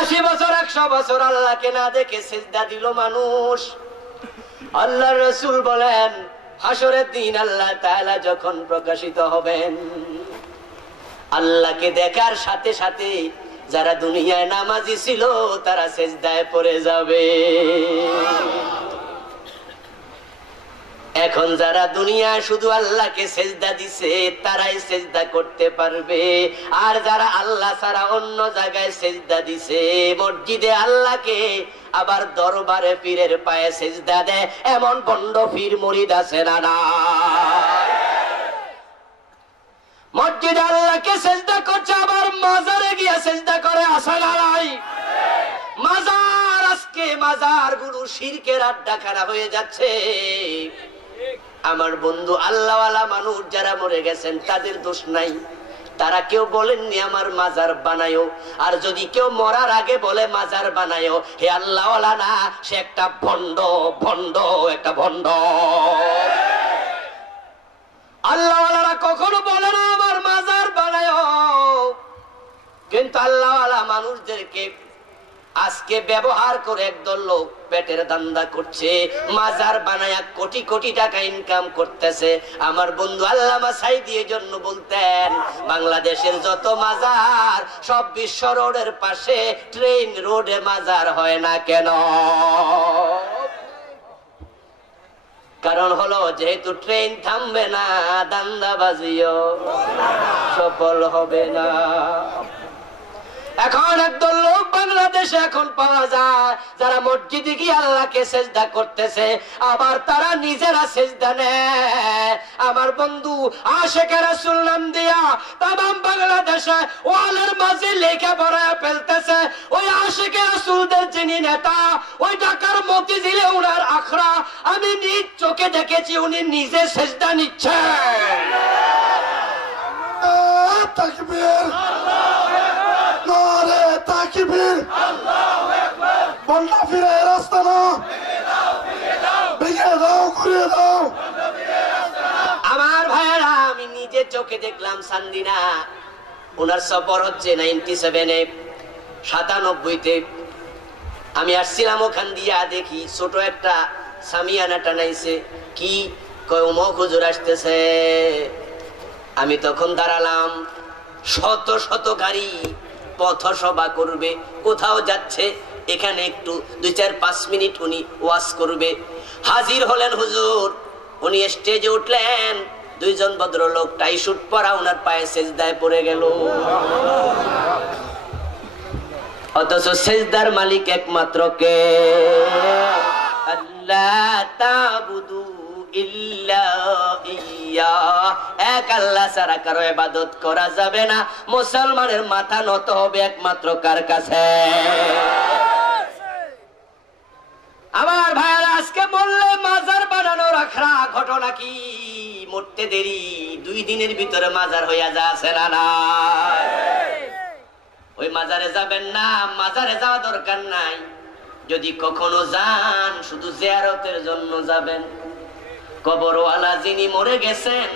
80 বছর 100 বছর আল্লাহকে না দেখে সিজদা দিল মানুষ। আল্লাহর রাসূল বলেন, হাসরের দিন আল্লাহ তাআলা যখন প্রকাশিত হবেন, আল্লাহকে দেখার সাথে সাথে যারা দুনিয়ায় নামাজি ছিল তারা সিজদায় পড়ে যাবে। এখন যারা দুনিয়ায় শুধু আল্লাহকে সিজদা দিছে তারাই সিজদা করতে পারবে, আর যারা আল্লাহ ছাড়া অন্য জায়গায় সিজদা দিছে, মসজিদে আল্লাহকে আবার দরবারে পীরের পায়ে সিজদা দেয়, এমন বন্ড পীর মুরিদ আছে না? মসজিদে আল্লাহকে সিজদা করছে, আবার মাজারে গিয়ে সিজদা করে, আছে না নাই? মাজার, আজকে মাজার গুলো শিরকের আড্ডাখানা হয়ে যাচ্ছে। আমার বন্ধু, আল্লাহওয়ালা মানুষ যারা মরে গেছেন তাদের দোষ নাই, তারা কেউ বলেননি আমার মাজার বানায়ো। আর যদি কেউ মরার আগে বলে মাজার বানায়ো, হে আল্লাহওয়ালা না, সে একটা ভণ্ড, একটা ভণ্ড। আল্লাহওয়ালারা কখনো বলে না আমার মাজার বানায়ো, কিন্তু আল্লাহওয়ালা মানুষদেরকে আজকে ব্যবহার করে একদল লোক পেটের দান্দা করছে, মাজার বানায়া কোটি কোটি টাকা ইনকাম করতেছে। আমার বন্ধু আল্লামা সাঈদী এর জন্য বলতেন, বাংলাদেশের যত মাজার সব বিশ্ব রোডের পাশে, ট্রেন রোডে মাজার হয় না কেন? কারণ হলো যেহেতু ট্রেন থামবে না, দান্দাবাজিও সফল হবে না। এখন একদল লোক বাংলাদেশে এখন পাওয়া যায় যারা মসজিদে গিয়ে আল্লাহকে সেজদা করতেছে, আবার তারা নিজেরা সেজদা নেয়। আমার বন্ধু আশিকে রাসূল নাম দিয়া তামাম বাংলাদেশে ওয়ালের মাঝে লেখা পড়ায় ফেলতেছে। ওই আশিকে রাসূলদের যিনি নেতা, ওই ঢাকার মতিঝিলে উনার আখড়া, আমি নিজ চোখে দেখেছি উনি নিজে সেজদা নিচ্ছেন। তাকবীর, নারে তাকবীর, বন্যা ফিরে রাস্তা না, ভেঙে দাও, ঘুরিয়ে দাও। আমার ভাইয়েরা, আমি নিজে চোখে দেখলাম সান্দিনা ওনার সফর হচ্ছে 97-এ, 97-তে আমি আসছিলাম ওখান দিয়া, দেখি ছোট একটা সামিয়ানা টানাইছে, কি কয় অমুক হুজুর আসতেছে। আমি তখন দাঁড়ালাম, শত শত গাড়ি পথসভা করবে, কোথাও যাচ্ছে, এখানে একটু 2-4-5 মিনিট উনি ওয়াজ করবে। হাজির হলেন হুজুর, উনি স্টেজে উঠলেন, দুইজন ভদ্রলোক টাই শুট পরা ওনার পায়ে সেজদায় পড়ে গেল। অথচ সেজদার মালিক একমাত্র কে? আল্লাহ তাবুদু ইল্লা ইয়া, এক আল্লাহ ছাড়া কারো ইবাদত করা যাবে না। মুসলমানের মাথা নত হবে একমাত্র কার কাছে? আমার ভাইরা, আজকে বললে মাজার বানানোর আখড়া, ঘটনা কি? মরতে দেরি, 2 দিনের ভিতরে মাজার হইয়া যাচ্ছে না। ওই মাজারে যাবেন না, মাজারে যাওয়া দরকার নাই। যদি কখনো যান, শুধু জিয়ারতের জন্য যাবেন। কবরওয়ালা যিনি মরে গেছেন,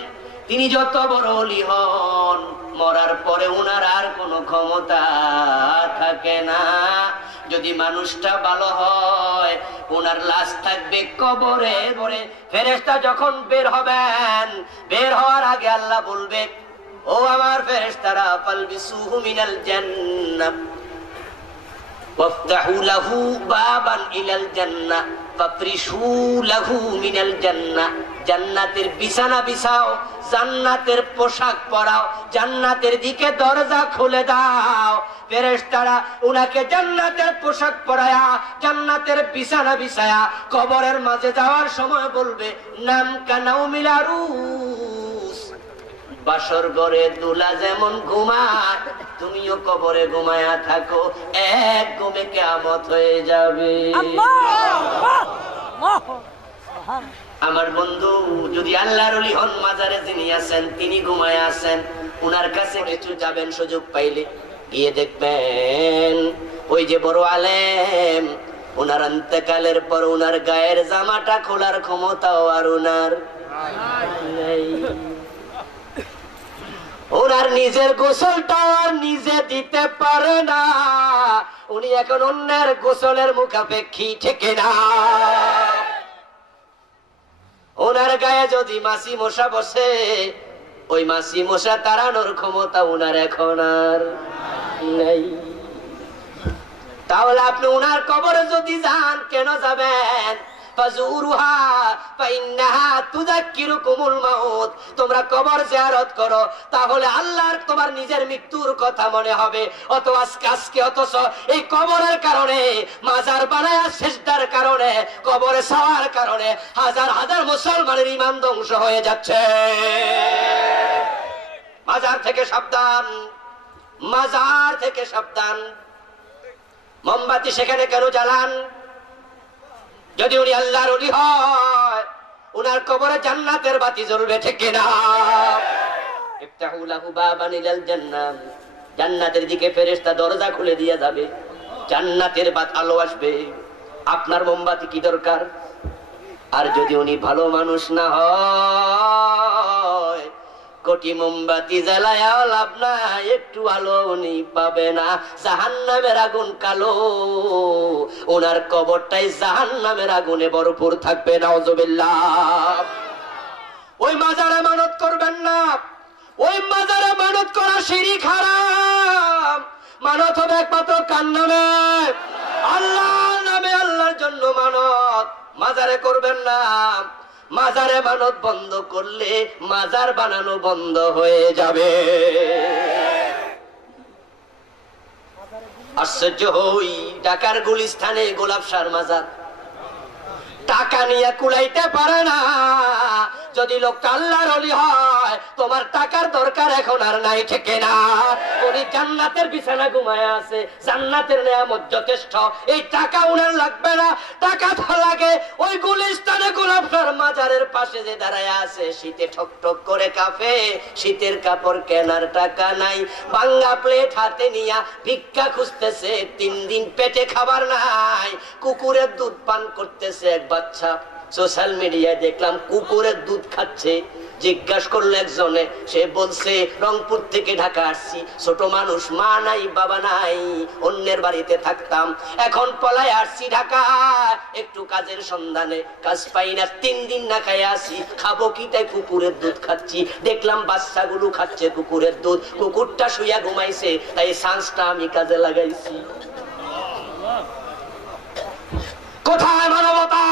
তিনি যত বড় ওলি হন, মরার পরে উনার আর কোনো ক্ষমতা থাকে না। যদি মানুষটা ভালো হয়, উনার লাশ থাকবে কবরে। ফেরেশতা যখন বের হবেন, বের হওয়ার আগে আল্লাহ বলবে, ও আমার ফেরেশতারা, ফালবিসুহু মিনাল জান্নাহ ওয়াফতাহু লাহু বাবান ইলাল জান্নাহ ফাফরিশু লাহু মিনাল জান্নাহ। জান্নাতের বিছানা বিছাও, জান্নাতের পোশাক পরাও, জান্নাতের দিকে দরজা খুলে দাও। ফেরেশতারা উনাকে জান্নাতের পোশাক পরায়া, জান্নাতের বিছানা বিছায়া কবরের মাঝে যাওয়ার সময় বলবে, নাম কানাউ মিলারুস। বাসর ঘরে দুলা যেমন ঘুমায়, তুমিও কবরে ঘুমায়া থাকো, এক ঘুমে কিয়ামত হয়ে যাবে। আমার বন্ধু, যদি আল্লাহর ওলি হন, মাজারে যিনি আছেন, তিনি ঘুমায়া আছেন, উনার কাছে কিছু যাবেন, সুযোগ পাইলে গিয়ে দেখবেন ওই যে বড় আলেম, উনার অন্তকালের পর উনার গায়ের জামাটা খোলার ক্ষমতাও আর উনার নাই। ওনার নিজের গোসলটাও আর নিজে দিতে পারে না। উনি এখন অন্যের গোসলের মুখাপেক্ষী, ঠিক না? ওনার গায়ে যদি মাছি মশা বসে, ওই মাছি মশা তাড়ানোর ক্ষমতা উনার এখন আর নাই। তাহলে আপনি উনার কবরে যদি যান, কেন যাবেন? ফাজুরুহা ফাইন্নাহা তুযাক্কিরুকুমুল মাউত। তোমরা কবর জিয়ারত করো, তাহলে আল্লাহর তোমার নিজের মৃত্যুর কথা মনে হবে। অথচ এই কবরের কারণে, মাজার বানায়া সিজদার কারণে, কবরে যাওয়ার কারণে হাজার হাজার মুসলমানের ঈমান ধ্বংস হয়ে যাচ্ছে। মাজার থেকে সাবধান, মাজার থেকে সাবধান। মোমবাতি সেখানে কেন জ্বালান? যদি উনি আল্লাহর ওলি হয়, উনার কবরে জান্নাতের বাতি জ্বলবে, ঠিক না? ইফতাহু লাহু বাবান ইলাল জান্নাহ, জান্নাতের দিকে ফেরেশতা দরজা খুলে দিয়ে যাবে, জান্নাতের আলো আসবে। আপনার মোমবাতি কি দরকার? আর যদি উনি ভালো মানুষ না হয়, কোটি মোমবাতি জ্বালায়াও লাভ নাই, একটু আলো উনি পাবে না। জাহান্নামের আগুন কালো, ওনার কবরটাই জাহান্নামের আগুনে ভরপুর থাকবে। নাউজুবিল্লাহ। ওই মাজারে মানত করবেন না, ওই মাজারে মানত করা শিরক হারাম। মানত হবে একমাত্র কার নামে? আল্লাহর নামে, আল্লাহর জন্য মানত। মাজারে করবেন না। মাজারে মানত বন্ধ করলে মাজার বানানো বন্ধ হয়ে যাবে। আশ্চর্য হই, ঢাকার গুলিস্তানে গোলাপ শাহর মাজার টাকা নিয়ে কুলাইতে পারে না। যদি লোকটা আল্লাহর ওলি হয়, তোমার টাকার দরকার এখন আর নাই, ঠিক না? উনি জান্নাতের বিছানা ঘুমায় আছে, জান্নাতের নিয়ামত যথেষ্ট, এই টাকা উনার লাগবে না। টাকা তো লাগে ওই গুলিস্তানে গোলাপ শাহর মাজারের পাশে যে দাঁড়ায় আছে, শীতে ঠক ঠক করে কাঁপে, শীতের কাপড় কেনার টাকা নাই, ভাঙ্গা প্লেট হাতে নিয়া ভিক্ষা খুঁজতেছে, 3 দিন পেটে খাবার নাই, কুকুরের দুধ পান করতেছে এক বাচ্চা। সোশ্যাল মিডিয়ায় দেখলাম কুকুরের দুধ খাচ্ছে। জিজ্ঞাসা করলো একজনে, সে বলছে রংপুর থেকে ঢাকা আসছি, ছোট মানুষ, মা নাই বাবা নাই, অন্যের বাড়িতে থাকতাম, এখন পলায় আসছি ঢাকা, একটু কাজের সন্ধানে, কাজ পাই না, 3 দিন না খাই আসি, খাবো কি, তাই কুকুরের দুধ খাচ্ছি। দেখলাম বাচ্চাগুলো খাচ্ছে কুকুরের দুধ, কুকুরটা শুইয়া ঘুমাইছে, তাই সান্সটা আমি কাজে লাগাইছি। কোথায় মানবতা?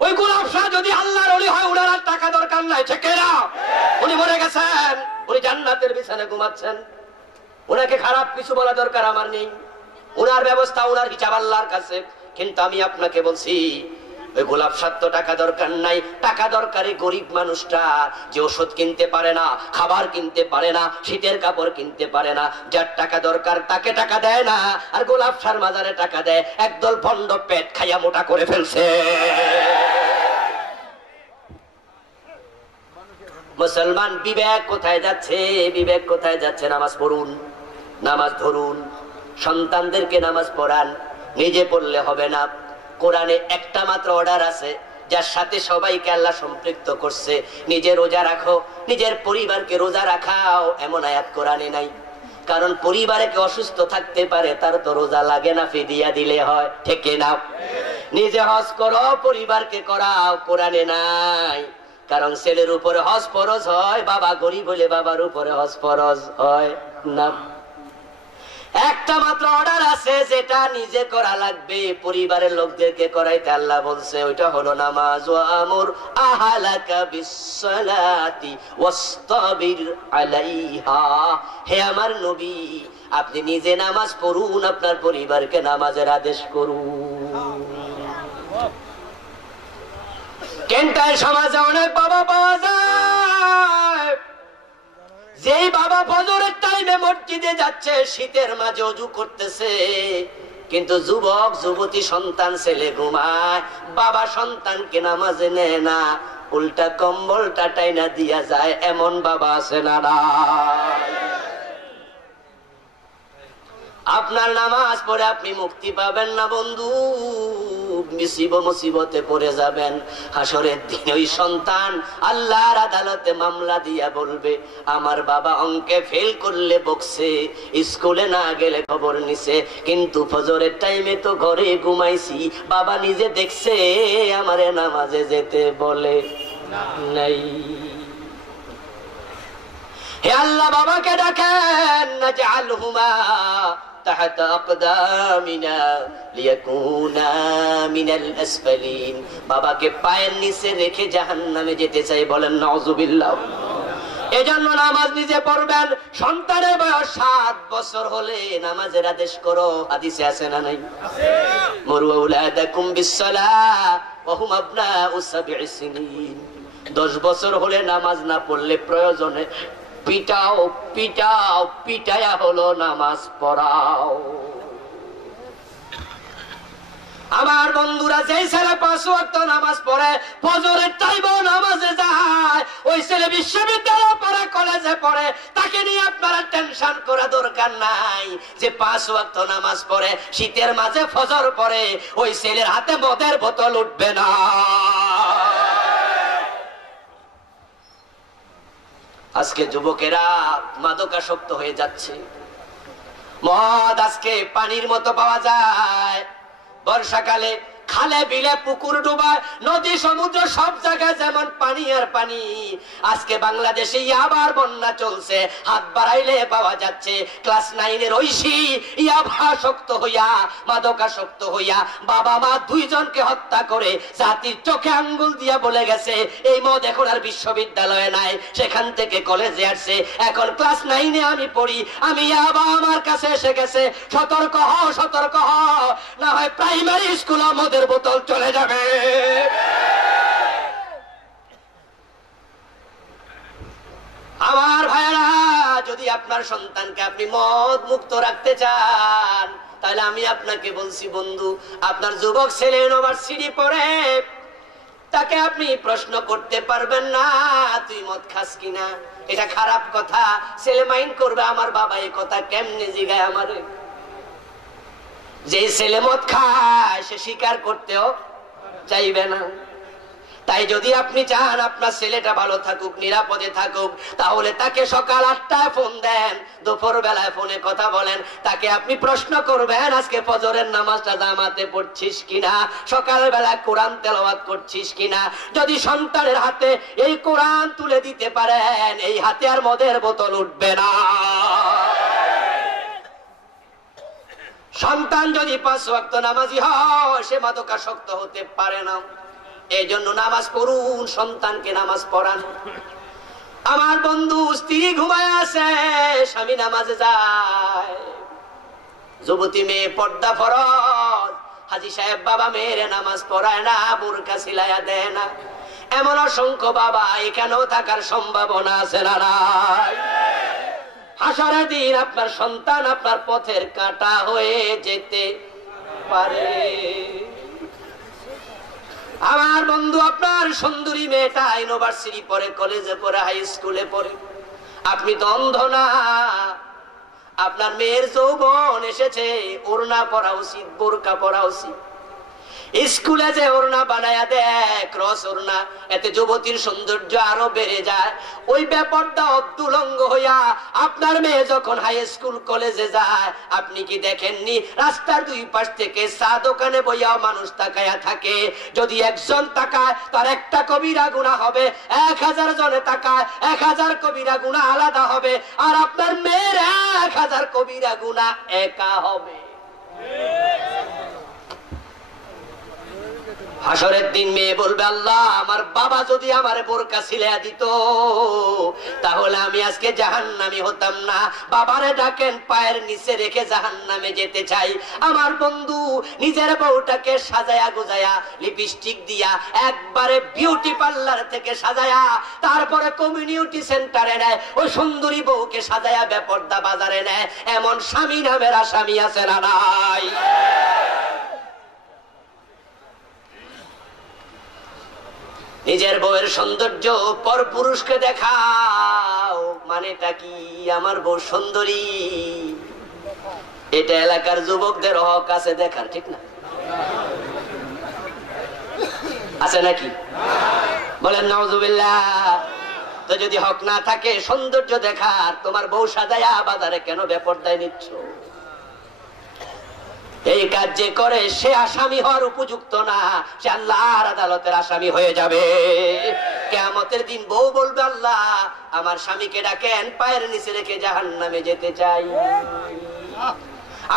ওই গোলাপ শাহ যদি আল্লাহর ওলি হয়, উনার আর টাকা দরকার নাই, ঠিক না? উনি মরে গেছেন, উনি জান্নাতের বিছানে ঘুমাচ্ছেন, উনাকে খারাপ কিছু বলা দরকার আমার নেই, উনার ব্যবস্থা, উনার হিসাব আল্লাহর কাছে। কিন্তু আমি আপনাকে বলছি, ওই গোলাপ শাহ তো টাকা দরকার নাই, টাকা দরকারে গরিব মানুষটা, যে ওষুধ কিনতে পারে না, খাবার কিনতে পারে না, শীতের কাপড় কিনতে পারে না, যার টাকা দরকার তাকে টাকা দেয় না, আর গোলাপ শাহর মাজারে টাকা দেয়। একদল ভণ্ড পেট খাইয়া মোটা করে ফেলছে। মুসলমান বিবেক কোথায় যাচ্ছে? বিবেক কোথায় যাচ্ছে? নামাজ পড়ুন, নামাজ ধরুন, সন্তানদেরকে নামাজ পড়ান, নিজে পড়লে হবে না। কোরআনে একটা মাত্র অর্ডার আছে, যার সাথে সবাইকে আল্লাহ সম্পৃক্ত করছে, নিজে রোজা রাখো, নিজের পরিবারকে রোজা রাখাও, এমন আয়াত কোরআনে নাই। কারণ পরিবারে কেউ অসুস্থ থাকতে পারে, তার তো রোজা লাগে না, ফিদিয়া দিলে হয়, ঠিক না? নিজে হজ করো, পরিবারকে করাও, কোরআনে নাই। কারণ ছেলের উপরে হজ ফরজ হয়, বাবা গরিব হলে বাবার উপরে হজ ফরজ হয় না। একটা মাত্র অর্ডার আছে, যেটা নিজে করা লাগবে, পরিবারের লোকদেরকে করাইতে আল্লাহ বলছে, ওইটা হলো নামাজ। ওয়ামুর আহলাকা বিসসালাতি ওয়াসতাবির আলাইহা। হে আমার নবী, আপনি নিজে নামাজ পড়ুন, আপনার পরিবারকে নামাজের আদেশ করুন। কেন্টায় সমাজে অনেক বাবা পাওয়া যায়, যেই বাবা ফজরের টাইমে মসজিদে যাচ্ছে, শীতের মাঝে ওযু করতেছে, কিন্তু যুবক যুবতী সন্তান ছেলে ঘুমায়, বাবা সন্তানকে নামাজে নেয় না, উল্টা কম্বলটা টাইনা দিয়া যায়, এমন বাবা আছে না? আপনার নামাজ পড়ে আপনি মুক্তি পাবেন না বন্ধু, মুসিবতে পড়ে যাবেন। হাসরের দিন ওই সন্তান আল্লাহর আদালতে মামলা দিয়া বলবে, আমার বাবা অঙ্কে ফেল করলে বকছে, স্কুলে না গেলে খবর নিছে, কিন্তু ফজরের টাইমে তো ঘরে ঘুমাইছি, বাবা নিজে দেখছে আমারে নামাজে যেতে বলে নাই। হে আল্লাহ, বাবাকে ডাকেন, নাজআলহুমা তাহতা আকদামিনা লিয়াকুনা মিনাল আসফালিন। বাবাকে পায়ের নিচে রেখে জাহান্নামে যেতে চাই, বলেন নাউযুবিল্লাহ। এজন্য নামাজ নিজে পড়বেন। সন্তানের বয়স 7 বছর হলে নামাজের আদেশ করো, হাদিসে আছে না নাই? মুরু আওলাদাকুম বিসসালাহ ওয়া হুম আবনাউ 7 সিনিন। 10 বছর হলে নামাজ না পড়লে প্রয়োজনে পিটাও, পিটাও, পিটায়া হলো নামাজ পড়াও। আমার বন্ধুরা, যেই ছেলে 5 ওয়াক্ত নামাজ পড়ে, ফজরের টাইমেও নামাজে যায়, ওই ছেলে বিশ্ববিদ্যালয়ে পড়ে, কলেজে পড়ে, তাকে নিয়ে আপনারা টেনশন করা দরকার নাই। যে 5 ওয়াক্ত নামাজ পড়ে, শীতের মাঝে ফজর পড়ে, ওই ছেলের হাতে মদের বোতল উঠবে না। আজকে যুবকেরা মাদকাসক্ত হয়ে যাচ্ছে। মদ আজকে পানির মতো পাওয়া যায়। বর্ষাকালে খালে বিলে পুকুর ডুবা নদী সমুদ্র সব জায়গায় যেমন পানি আর পানি, আজকে বাংলাদেশে আবার বন্যা চলছে, হাত বাড়াইলে পাওয়া যাচ্ছে ক্লাস 9-এর ঐশী ইয়াবাসক্ত হইয়া মাদকাসক্ত হইয়া বাবা মা দুইজনকে হত্যা করে জাতির চোখে আঙ্গুল দিয়া বলে গেছে এই মদ এখন আর বিশ্ববিদ্যালয়ে নাই, সেখান থেকে কলেজে আসছে, এখন ক্লাস 9-এ আমি পড়ি, আমি ইয়াবা আমার কাছে এসে গেছে, সতর্ক হও সতর্ক হও, না হয় প্রাইমারি স্কুল মদের বোতল চলে যাবে। আমার ভাইরা, যদি আপনার সন্তানকে আপনি মদ মুক্ত রাখতে চান তাহলে আমি আপনাকে বলছি বন্ধু, আপনার যুবক ছেলে ইউনিভার্সিটি পড়ে, তাকে আপনি প্রশ্ন করতে পারবেন না তুই মদ খাস কিনা, এটা খারাপ কথা, ছেলে মাইন্ড করবে আমার বাবা এই কথা কেমনে জিগায় আমারে। যে ছেলে মদ খায় সে স্বীকার করতেও চাইবে না। তাই যদি আপনি চান আপনার ছেলেটা ভালো থাকুক, নিরাপদে থাকুক, তাহলে তাকে সকাল 8টায় ফোন দেন, দুপুর বেলায় ফোনে কথা বলেন, তাকে আপনি প্রশ্ন করবেন আজকে ফজরের নামাজটা জামাতে পড়ছিস কিনা, সকাল বেলা কোরআন তেলাওয়াত করছিস কিনা। যদি সন্তানের হাতে এই কোরআন তুলে দিতে পারেন, এই হাতে আর মদের বোতল উঠবে না। সন্তান যদি 5 ওয়াক্ত নামাজি হয় সে মাদকাসক্ত হতে পারে না। এই জন্য নামাজ পড়ুন, সন্তানকে নামাজ পড়ান। আমার বন্ধু স্ত্রী ঘুমায় আছে, স্বামী নামাজে যায়, যুবতী মেয়ে পর্দা ফরজ, হাজী সাহেব বাবা মেয়েরে নামাজ পড়ায় না, বোরকা সিলাইয়া দেয় না, এমন অসংখ্য বাবা এখানেও থাকার সম্ভাবনা আছে না নাই? হাসরের দিন আপনার সন্তান আপনার পথের কাঁটা হয়ে যেতে পারে। আমার বন্ধু, আপনার সুন্দরী মেয়েটা ইউনিভার্সিটি পড়ে, কলেজে পড়ে, হাই স্কুলে পড়ে, আপনি তো অন্ধ না। আপনার মেয়ের যৌবন এসেছে, ওড়না পরা উচিত, বোরকা পরা উচিত। স্কুলে যে ওড়না বানায়া দেয় ক্রস ওড়না, এতে যুবতীর সৌন্দর্য আরো বেড়ে যায়। ওই ব্যাপারটা অদ্দুলঙ্গ হইয়া আপনার মেয়ে যখন হাই স্কুল কলেজে যায়, আপনি কি দেখেননি রাস্তার দুই পাশ থেকে চা দোকানে বইয়াও মানুষ তাকায়া থাকে। যদি একজন তাকায় তার একটা কবিরা গুনাহ হবে, 1000 জনে তাকায় 1000 কবিরা গুনাহ আলাদা হবে, আর আপনার মেয়ের 1000 কবিরা গুনাহ একা হবে। হাসরের দিন মেয়ে বলবে, আল্লাহ আমার বাবা যদি আমারে বোরকা সিলাইয়া দিত তাহলে আমি আজকে জাহান্নামী হতাম না। বাবারে ডাকেন, পায়ের নিচে রেখে জাহান্নামে যেতে চাই। আমার বন্ধু নিজের বউটাকে সাজায়া গুজায়া লিপস্টিক দিয়া একবারে বিউটি পার্লার থেকে সাজায়া তারপরে কমিউনিটি সেন্টারে নেয়, ওই সুন্দরী বউকে সাজায়া বেপরদা বাজারে নেয়, এমন স্বামী নামের আসামি আছে না নাই? নিজের বউয়ের সৌন্দর্য পর পুরুষকে দেখাও, মানেটা কি? আমার বউ সুন্দরী, এটা এলাকার যুবকদের হক আছে দেখার, ঠিক না? আছে নাকি? বলেন নাউজুবিল্লাহ। তো যদি হক না থাকে সৌন্দর্য দেখার, তোমার বউ সাজায়া বাজারে কেন বেপরদায় নিচ্ছ? এই কাজ যে করে সে আসামি হওয়ার উপযুক্ত না, সে আল্লাহর আদালতের আসামি হয়ে যাবে। কিয়ামতের দিন বউ বলবে, আল্লাহ আমার স্বামীকে ডাকেন, পায়ের নিচে রেখে জাহান্নামে যেতে চাই।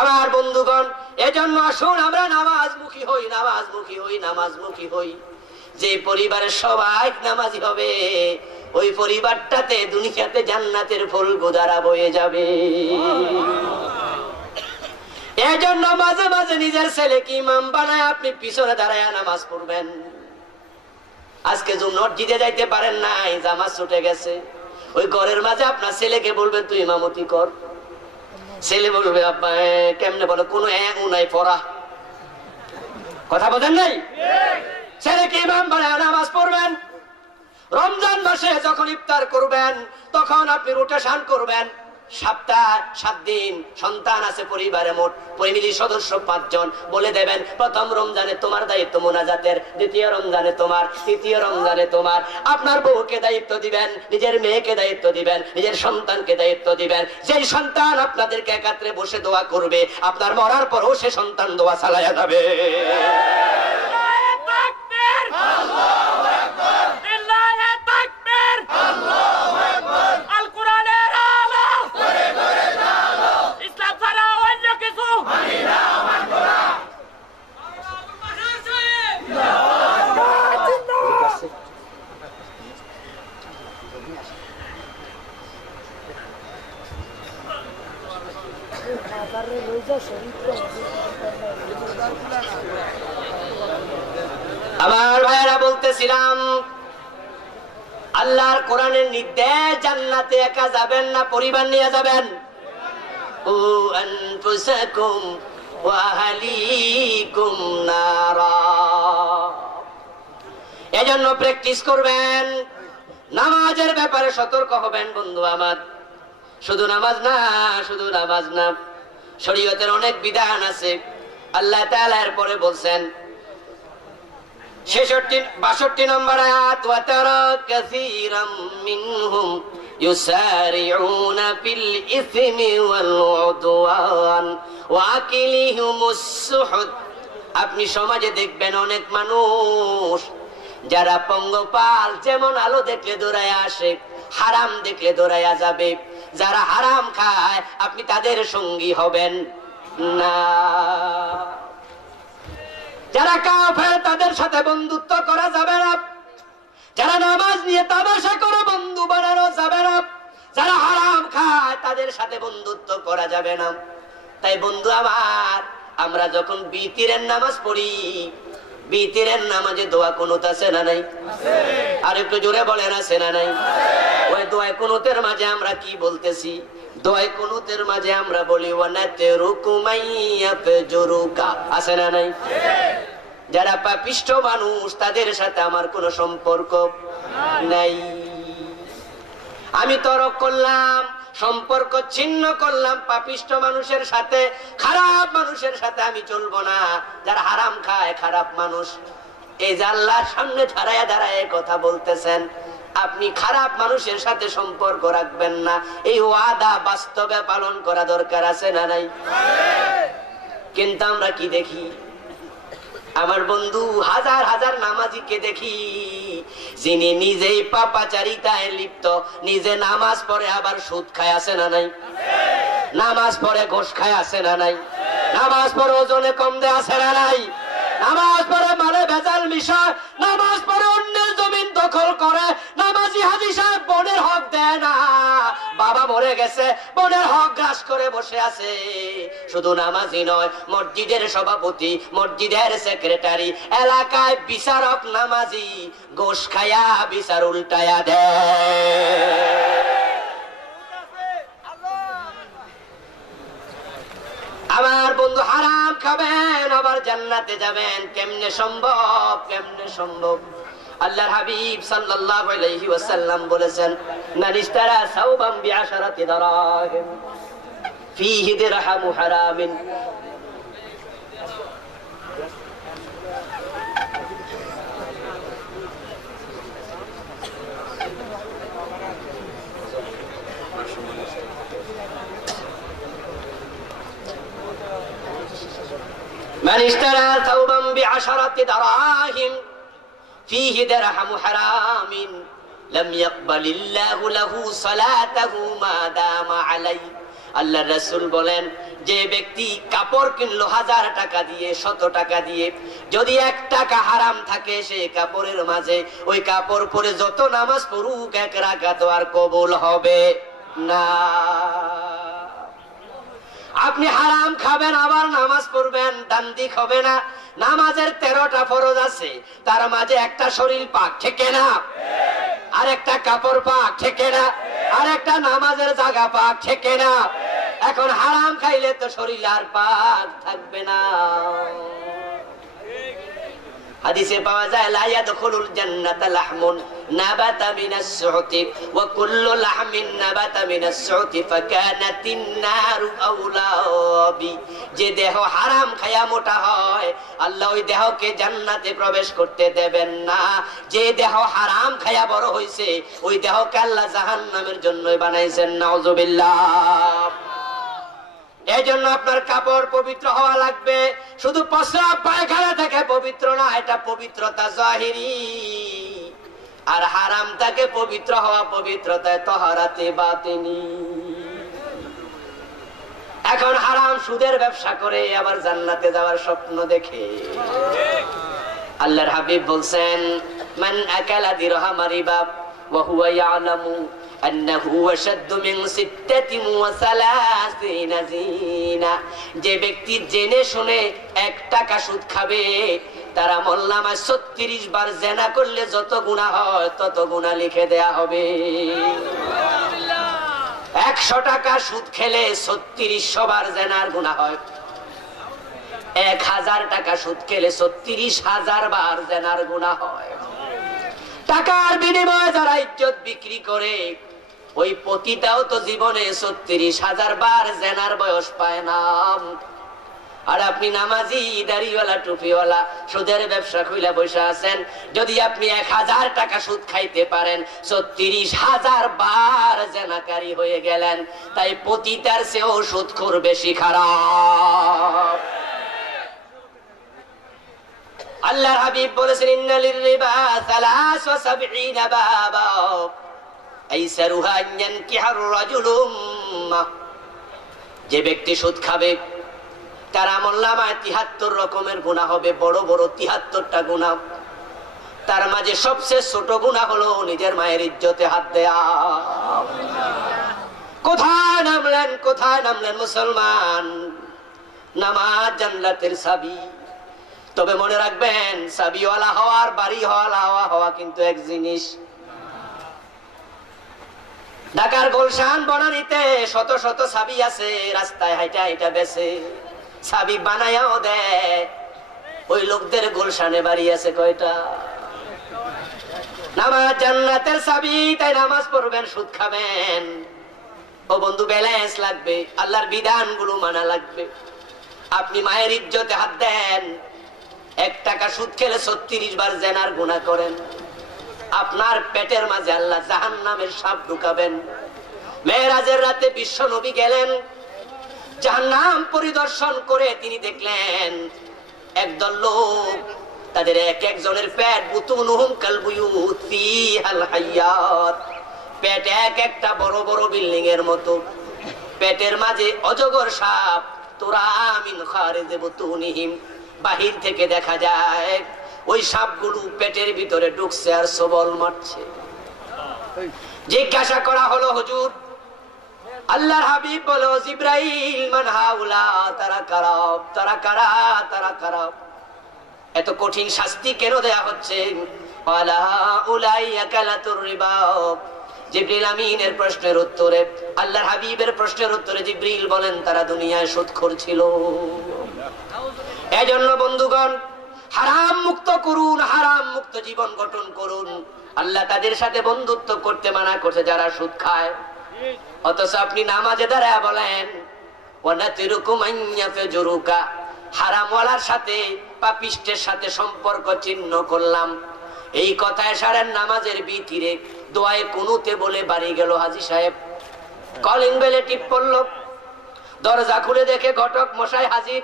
আমার বন্ধুগণ, এজন্য আসুন আমরা নামাজমুখী হই, নামাজমুখী হই, নামাজমুখী হই। যে পরিবারের সবাই নামাজি হবে, ওই পরিবারটাতে দুনিয়াতে জান্নাতের ফুল গোদারা বয়ে যাবে। এজন্য মাঝে মাঝে নিজের ছেলেকে ইমাম বানায় আপনি পিছনে দাঁড়ায় নামাজ পড়বেন। আজকে মসজিদে যাইতে পারেন নাই, জামাত ছুটে গেছে, ওই ঘরের মাঝে আপনার ছেলেকে বলবেন তুই ইমামতি কর। ছেলে বলবে, আব্বা কেমনে বলো, কোনো নাই পড়া, কথা বলেন নাই? ছেলেকে ইমাম বানায় নামাজ পড়বেন। রমজান মাসে যখন ইফতার করবেন তখন আপনি রোটেশন করবেন, সপ্তাহে 7 দিন সন্তান আছে পরিবারে, মোট ফ্যামিলি সদস্য 5 জন, বলে দেবেন প্রথম রমজানে তোমার দায়িত্ব মোনাজাতের, দ্বিতীয় রমজানে তোমার, তৃতীয় রমজানে তোমার। আপনার বউকে দায়িত্ব দিবেন, নিজের মেয়েকে দায়িত্ব দিবেন, নিজের সন্তানকে দায়িত্ব দিবেন। যেই সন্তান আপনাদেরকে একাত্রে বসে দোয়া করবে, আপনার মরার পরও সে সন্তান দোয়া চালায়া যাবে। আমার ভাইরা বলতেছিলাম আল্লাহর কোরআনের নির্দেশ, জান্নাতে একা যাবেন না, পরিবার নিয়ে যাবেন। ও আনফুসাকুম ওয়া আহলিকুম নারা। এজন্য প্র্যাকটিস করবেন, নামাজের ব্যাপারে সতর্ক হবেন বন্ধু আমার। শুধু নামাজ না, শুধু নামাজ না, শরীয়তের অনেক বিধান আছে। আল্লাহ তাআলা এরপরে বলছেন 62 নম্বর আয়াত, ওয়া তারা কাসীরাম মিনহুম ইউসারিউনা ফিল ইসমি ওয়াল উদওয়ান ওয়া আকিলিহুমুস সুহুদ। আপনি সমাজে দেখবেন অনেক মানুষ যারা পঙ্গপাল, যেমন আলো দেখলে দৌড়ায় আসে, হারাম দেখলে দৌড়াইয়া যাবে। যারা হারাম খায় আপনি তাদের সঙ্গী হবেন না। যারা কাফের তাদের সাথে বন্ধুত্ব করা যাবে না। যারা নামাজ নিয়ে তামাশা করে বন্ধু বানানো যাবে না। যারা হারাম খায় তাদের সাথে বন্ধুত্ব করা যাবে না। তাই বন্ধু আমার, আমরা যখন বিতিরের নামাজ পড়ি, বিতিরের নামাজে দোয়া কুনুত আছে না নাই? আর একটু জোরে বলেন আছে না নাই? ওই দোয়া কুনুতের মাঝে আমরা কি বলতেছি? দোয়া কুনুতের মাঝে আমরা বলি ওয়ানাতেরুকু মাইয়াফজুরুকা, আছে না নাই? যারা পাপিষ্ঠ মানুষ তাদের সাথে আমার কোনো সম্পর্ক নাই। আমি তরক করলাম, সম্পর্ক ছিন্ন করলাম পাপিষ্ঠ মানুষের সাথে, খারাপ মানুষের সাথে আমি চলবো না। যারা হারাম খায়, খারাপ মানুষ। এই যে আল্লাহর সামনে দাঁড়ায় দাঁড়ায় কথা বলতেছেন, আপনি খারাপ মানুষের সাথে সম্পর্ক রাখবেন না। এই ওয়াদা বাস্তবে পালন করা দরকার আছে না নাই? কিন্তু আমরা কি দেখি? আমার বন্ধু, হাজার হাজার নামাজিকে দেখি যিনি নিজেই পাপাচারিতায় লিপ্ত, নিজে নামাজ পড়ে আবার সুদ খায়, আছে না নাই? নামাজ পড়ে ঘোষ খায়, আছে না নাই? নামাজ পড়ে ওজনে কম দেয়, আছে না নাই? নামাজ পড়ে মানে ভেজাল মিশায়, নামাজ পড়ে অন্যের জমিন দখল করে। নামাজি হাজী সাহেব বোনের হক দেয় না, বাবা মরে গেছে বোনের হক গ্রাস করে বসে আছে। শুধু নামাজি নয়, মসজিদের সভাপতি, মসজিদের সেক্রেটারি, এলাকায় বিচারক নামাজি, গোশ খায়া বিচার উল্টায়া দেয়। আমার বন্ধু, হারাম খাবেন আবার জান্নাতে যাবেন, কেমনে সম্ভব? কেমনে সম্ভব? আল্লাহর হাবিব সাল্লাল্লাহু আলাইহি ওয়াসাল্লাম বলেছেন, মান ইশতারা সাওবান বিআশারাতি দারাহিম ফীহি দিরহামু হারামিন। من اشترى ثوبا بعشرة دراهم فيه درهم حرام لم يقبل الله له صلاته ما دام عليه। আল্লাহর রাসূল বলেন, যে ব্যক্তি কাপড় কিনলো 1000 টাকা দিয়ে, 100 টাকা দিয়ে, যদি 1 টাকা হারাম থাকে সেই কাপড়ের মাঝে, ওই কাপড় পরে যত নামাজ পড়ুক 1 রাকাত আর কবুল হবে না। আপনি হারাম খাবেন আবার নামাজ পড়বেন, দান্দিক হবে না। নামাজের 13টা ফরজ আছে, তার মাঝে একটা শরীর পাক, ঠিক না? আর একটা কাপড় পাক, ঠিক না? আর একটা নামাজের জায়গা পাক, ঠিক না? এখন হারাম খাইলে তো শরীর আর পাক থাকবে না। হাদিসে পাওয়া যায়, লা ইয়াদখুলুল জান্নাতা লাহমুন নাবাতা মিনাস সুহতি ওয়া কুল্লু লাহমিন নাবাতা মিনাস সুহতি ফাকানাতিন নারু আওলা বি। যে দেহ হারাম খায়া মোটা হয়, আল্লাহ ওই দেহকে জান্নাতে প্রবেশ করতে দেবেন না। যে দেহ হারাম খায়া বড় হইছে, ওই দেহকে আল্লাহ জাহান্নামের জন্যই বানাইছেন। নাউজুবিল্লাহ। এই জন্য আপনার কাপড় পবিত্র হওয়া লাগবে। শুধু প্রস্রাব পায়খানা থেকে পবিত্র না, এটা পবিত্রতা জাহিরি। আর হারাম থেকে পবিত্র হওয়া পবিত্রতায় তাহারাতে বাতিনি। এখন হারাম সুদের ব্যবসা করে আবার জান্নাতে যাওয়ার স্বপ্ন দেখে। আল্লাহর হাবিব বলছেন, মান আকালা দিরহাম রিবা ওয়া হুয়া ইয়ালামু আন্নাহু আশাদ্দু মিন 36 জিনা। যে ব্যক্তি জেনে শুনে 1 টাকা সুদ খাবে তার আমলনামায় 36 বার জিনা করলে যত গুনাহ হয় তত গুনাহ লিখে দেয়া হবে। 100 টাকা সুদ খেলে 3600 বার জিনার গুনাহ হয়। 1000 টাকা সুদ খেলে 36,000 বার জিনার গুনাহ হয়। টাকার বিনিময়ে যারা ইজ্জত বিক্রি করে ওই পতিতাও তো জীবনে 36,000 বার জিনার বয়স পায় না। আর আপনি নামাজি, দাড়িওয়ালা, টুপিওয়ালা, সুদের ব্যবসা খুলে বসে আছেন। যদি আপনি 1000 টাকা সুদ খাইতে পারেন 36,000 বার জিনাকারী হয়ে গেলেন। তাই পতিতার চেয়েও সুদখোর বেশি খারাপ। আল্লাহর হাবিব বলেছেন ইন্নালির রিবা 73 বাবা আইসারুহা আন ইয়ানকিহার রাজুলুম। যে ব্যক্তি সুদ খাবে তার আমলনামায় 73 রকমের গুনাহ হবে, বড় বড় 73টা গুনাহ। তার মাঝে সবচেয়ে ছোট গুনাহ হলো নিজের মায়ের ইজ্জতে হাত দেয়া। কোথায় নামলেন মুসলমান? নামাজ জান্নাতের চাবি। তবে মনে রাখবেন চাবিওয়ালা হওয়ার বাড়িওয়ালা হওয়া কিন্তু এক জিনিস। ঢাকার গুলশান বনানীতে শত শত চাবি আছে, রাস্তায় হাইটা হাইটা বেচে, চাবি বানায়াও দেয়। ওই লোকদের গুলশানে বাড়ি আছে কয়টা? নামাজ জান্নাতের চাবি, তাই নামাজ পড়বেন, সুদ খাবেন। ও বন্ধু, ব্যালেন্স লাগবে, আল্লাহর বিধানগুলো মানা লাগবে। আপনি মায়ের ইজ্জতে হাত দেন, 1 টাকা সুদ খেলে 36 বার জিনার গুনাহ করেন। আপনার পেটের মাঝে আল্লাহ জাহান্নামের সাপ ঢুকাবেন। মেরাজের রাতে বিশ্ব নবী গেলেন, জাহান্নাম পরিদর্শন করে তিনি দেখলেন একদল লোক, তাদের এক একজনের পেট বুতুনুহুম কালবুয়ুত ফিহাল হায়াত, পেট এক একটা বড় বড় বিল্ডিং এর মতো। পেটের মাঝে অজগর সাপ, তুরা মিন খারিজি বুতুনিহিম, বাহির থেকে দেখা যায় ওই সাপগুলো পেটের ভিতরে ঢুকছে আর সবল মারছে। জিজ্ঞাসা করা হলো, হুজুর আল্লাহর হাবিব বলো, জিব্রাইল মান হাউলা, তারা কারা? এত কঠিন শাস্তি কেন দেয়া হচ্ছে? ওয়ালা উলাইয়া কালাতুর রিবা। জিবরিল আমিনের প্রশ্নের উত্তরে, আল্লাহর হাবিবের প্রশ্নের উত্তরে জিবরিল বলেন তারা দুনিয়ায় সুদখোর ছিল। এজন্য বন্ধুগণ, হারাম মুক্ত করুন, হারাম মুক্ত জীবন গঠন করুন। আল্লাহ তাদের সাথে বন্ধুত্ব করতে মানা করছে যারা সুদ খায়। অথচ আপনি নামাজে দাঁড়ায় বলেন ওয়ানাতিরুকুম আইয়াফজুরুকা, হারামওয়ালার সাথে পাপিষ্টের সাথে সম্পর্ক ছিন্ন করলাম। এই কথায় সারেন নামাজের ভিতরে দোয়ায়ে কুনুতে বলে বাড়ি গেল হাজী সাহেব। কলিং বেলে টিপ পড়ল, দরজা খুলে দেখে ঘটক মশাই হাজির।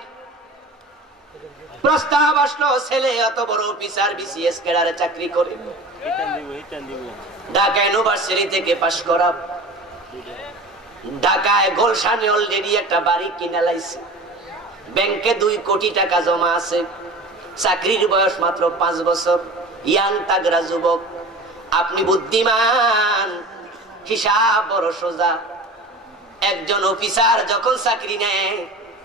প্রস্তাব আসলো, ছেলে এত বড় অফিসার, বিসিএস ক্যাডারে চাকরি করে, ঢাকা ইউনিভার্সিটি থেকে পাশ করা, ঢাকায় গুলশানে অলরেডি একটা বাড়ি কিনে লাইছে, ব্যাংকে 2 কোটি টাকা জমা আছে, চাকরির বয়স মাত্র 5 বছর, ইয়াং তাগড়া যুবক। আপনি বুদ্ধিমান, হিসাব বড় সোজা। একজন অফিসার যখন চাকরি নেয়,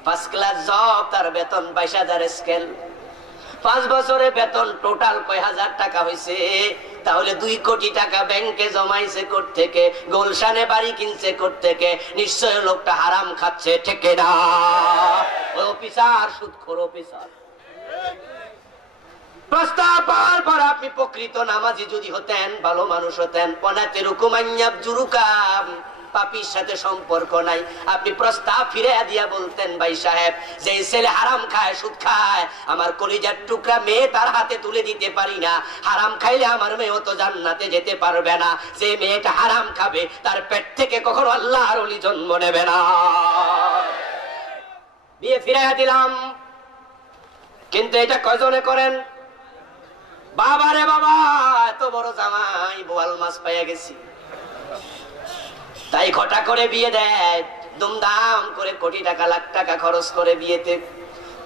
1st ক্লাস জব, তার বেতন 22,000 স্কেল। 5 বছরে বেতন টোটাল কয় হাজার টাকা হয়েছে? তাহলে 2 কোটি টাকা ব্যাংকে জমাইছে থেকে, গুলশানে বাড়ি কিনছে থেকে, নিশ্চয় লোকটা হারাম খাচ্ছে, ঠিক না? ওই অফিসার সুদখোর অফিসার। প্রস্তাব পাওয়ার পর আপনি প্রকৃত নামাজি যদি হতেন, ভালো মানুষ হতেন, ওয়ানাতিরুকুম আইয়াফজুরুকা, পাপির সাথে সম্পর্ক নাই, আপনি প্রস্তাব ফিরে দিয়া বলতেন, ভাই সাহেব, যে ছেলে হারাম খায়, সুদ খায়, আমার কলিজার টুকরা মেয়ে তার হাতে তুলে দিতে পারি না। হারাম খাইলে আমার মেয়েও তো জান্নাতে যেতে পারবে না। যে মেয়েটা হারাম খাবে তার পেট থেকে কখনো আল্লাহর ওলি জন্ম নেবে না। বিয়ে ফিরে দিলাম, কিন্তু এটা কয়জনে করেন? বাবারে বাবা, এত বড় জামাই, বোয়াল মাছ পাইয়া গেছি, তাই ঘটা করে বিয়ে দেয়, দুমদাম করে কোটি টাকা লাখ টাকা খরচ করে বিয়েতে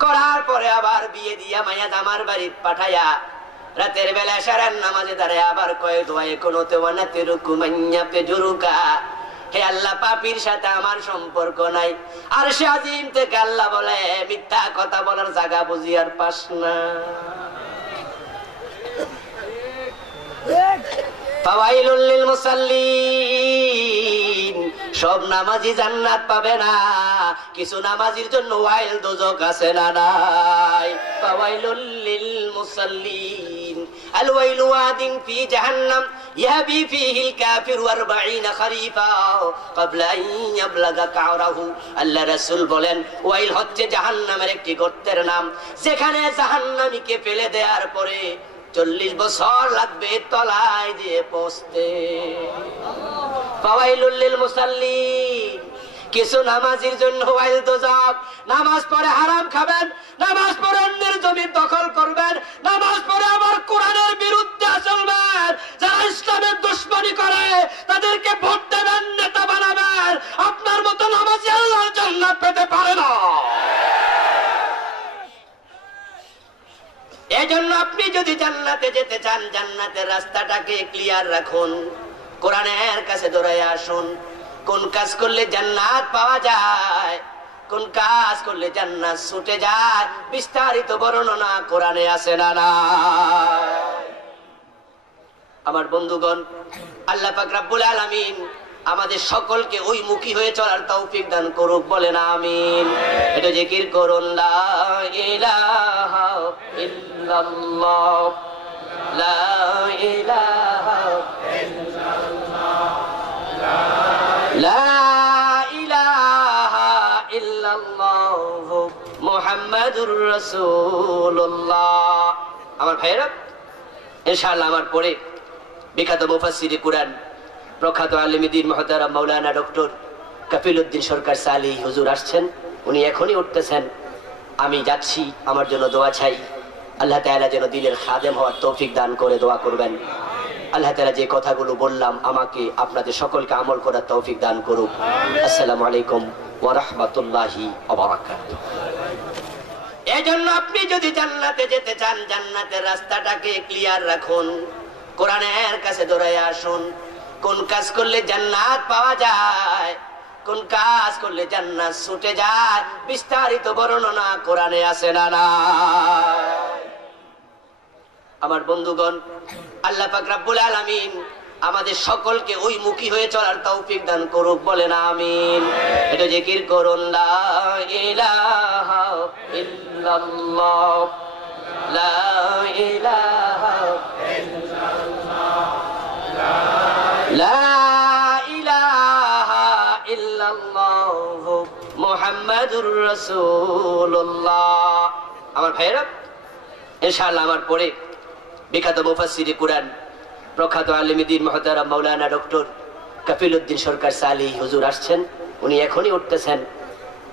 করার পরে আবার বিয়ে দিয়া মাইয়া জামার বাড়ি পাঠাইয়া রাতের বেলা এশারার নামাজে দাঁড়ায় আবার কয় দোয়ায়ে কুনুতে ওয়া নাতিরুকু মান্যা পেজুরুকা, হে আল্লাহ পাপীর সাথে আমার সম্পর্ক নাই। আর সে আজিম থেকে আল্লাহ বলে মিথ্যা কথা বলার জায়গা বুঝি আর পাস না। ফাওয়াইলুল লিল মুসাল্লিন, সব নামাজি জান্নাত পাবে না, কিছু নামাজির জন্য ওয়াইল দোজক আছে না নাই? ফাওয়াইলুল লিল মুসাল্লিন আল ওয়াইলু ওয়াদিন ফি জাহান্নাম ইয়াবি ফিহিল কাফিরু 40 খরিফা ক্বাবলা আন ইয়াবলাগা কারাহু। আল্লাহ রাসূল বলেন ওয়াইল হচ্ছে জাহান্নামের একটি গর্তের নাম, যেখানে জাহান্নামীকে ফেলে দেওয়ার পরে 40 বছর লাগবে তলায় যে পৌঁছতে। ফাওয়াইলুল লিল মুসাল্লিন, কিছু নামাজির জন্য ওয়াইল দোজক। নামাজ পড়ে হারাম খাবেন, নামাজ পড়ে অন্যের জমি দখল করবেন, নামাজ পড়ে আবার কোরআনের বিরুদ্ধে চলবেন, যারা ইসলামের দুশমনি করে তাদেরকে ভোট দেবেন, নেতা বানাবেন। আপনার মতো নামাজি আল্লাহর জান্নাত পেতে পারে না। এজন্য আপনি যদি জান্নাতে যেতে চান, জান্নাতের রাস্তাটাকে ক্লিয়ার রাখুন, কোরআনের কাছে দৌড়ায় আসুন। কোন কাজ করলে জান্নাত পাওয়া যায়, কোন কাজ করলে জান্নাত ছুটে যায়, বিস্তারিত বর্ণনা কোরআনে আছে না নাই? আমার বন্ধুগণ, আল্লাহ পাক রব্বুল আলামিন আমাদের সকলকে ওই মুখী হয়ে চলার তৌফিক দান করুক, বলেন আমিন। এটা জিকির করুন, লা ইলাহা ইল্লাল্লাহ, লা ইলাহা ইল্লাল্লাহ, লা ইলাহা ইল্লাল্লাহ মুহাম্মাদুর রাসূলুল্লাহ। আমার ভাইরা, ইনশাআল্লাহ আমার পরে বিখ্যাত মুফাসসিরে কুরআন, প্রখ্যাত আলেমে দ্বীন মুহতারাম মাওলানা ডক্টর কফিলউদ্দিন সরকার সালি হুজুর আসছেন। উনি এখনই উঠতেছেন। আমি যাচ্ছি, আমার জন্য দোয়া চাই। আল্লাহ তাআলা যেন দিলের খাদেম হওয়ার তৌফিক দান করে দোয়া করবেন। আল্লাহ তাআলা যে কথাগুলো বললাম আমাকে আপনাদের সকলকে আমল করার তৌফিক দান করুক। আসসালামু আলাইকুম ওয়া রাহমাতুল্লাহি ওয়া বারাকাতুহু। এজন্য আপনি যদি জান্নাতে যেতে চান, জান্নাতের রাস্তাটাকে ক্লিয়ার রাখুন, কোরআনের কাছে দৌড়ায় আসুন। কোন কাজ করলে জান্নাত পাওয়া যায়, কোন কাজ করলে জান্নাত ছুটে যায়, বিস্তারিত বর্ণনা কোরআনে আছে না নাই? আমার বন্ধুগণ, আল্লাহ পাক রব্বুল আলামিন আমাদের সকলকে ওই মুখী হয়ে চলার তৌফিক দান করুক, বলেন আমিন। এটা জিকির করুন, লা ইলাহা ইল্লাল্লাহ, লা ইলাহা ইল্লাল্লাহ, লা ইলাহা ইল্লাল্লাহ মুহাম্মাদুর রাসূলুল্লাহ। আমার ভাইরা, ইনশাআল্লাহ আমার পরে বিখ্যাত মুফাসসিরে কুরআন, প্রখ্যাত আলেমে দ্বীন মুহতারাম মাওলানা ডক্টর কফিলউদ্দিন সরকার সালি হুজুর আসছেন। উনি এখনই উঠতেছেন।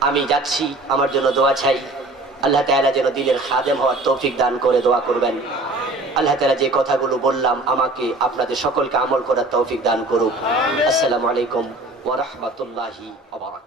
আমি যাচ্ছি, আমার জন্য দোয়া চাই। আল্লাহ তাআলা যেন দিলের খাদেম হওয়ার তৌফিক দান করে দোয়া করবেন। আল্লাহ তাআলা যে কথাগুলো বললাম আমাকে আপনাদের সকলকে আমল করার তৌফিক দান করুক। আসসালামু আলাইকুম ওয়া রাহমাতুল্লাহি ওয়া বারাকাতুহু।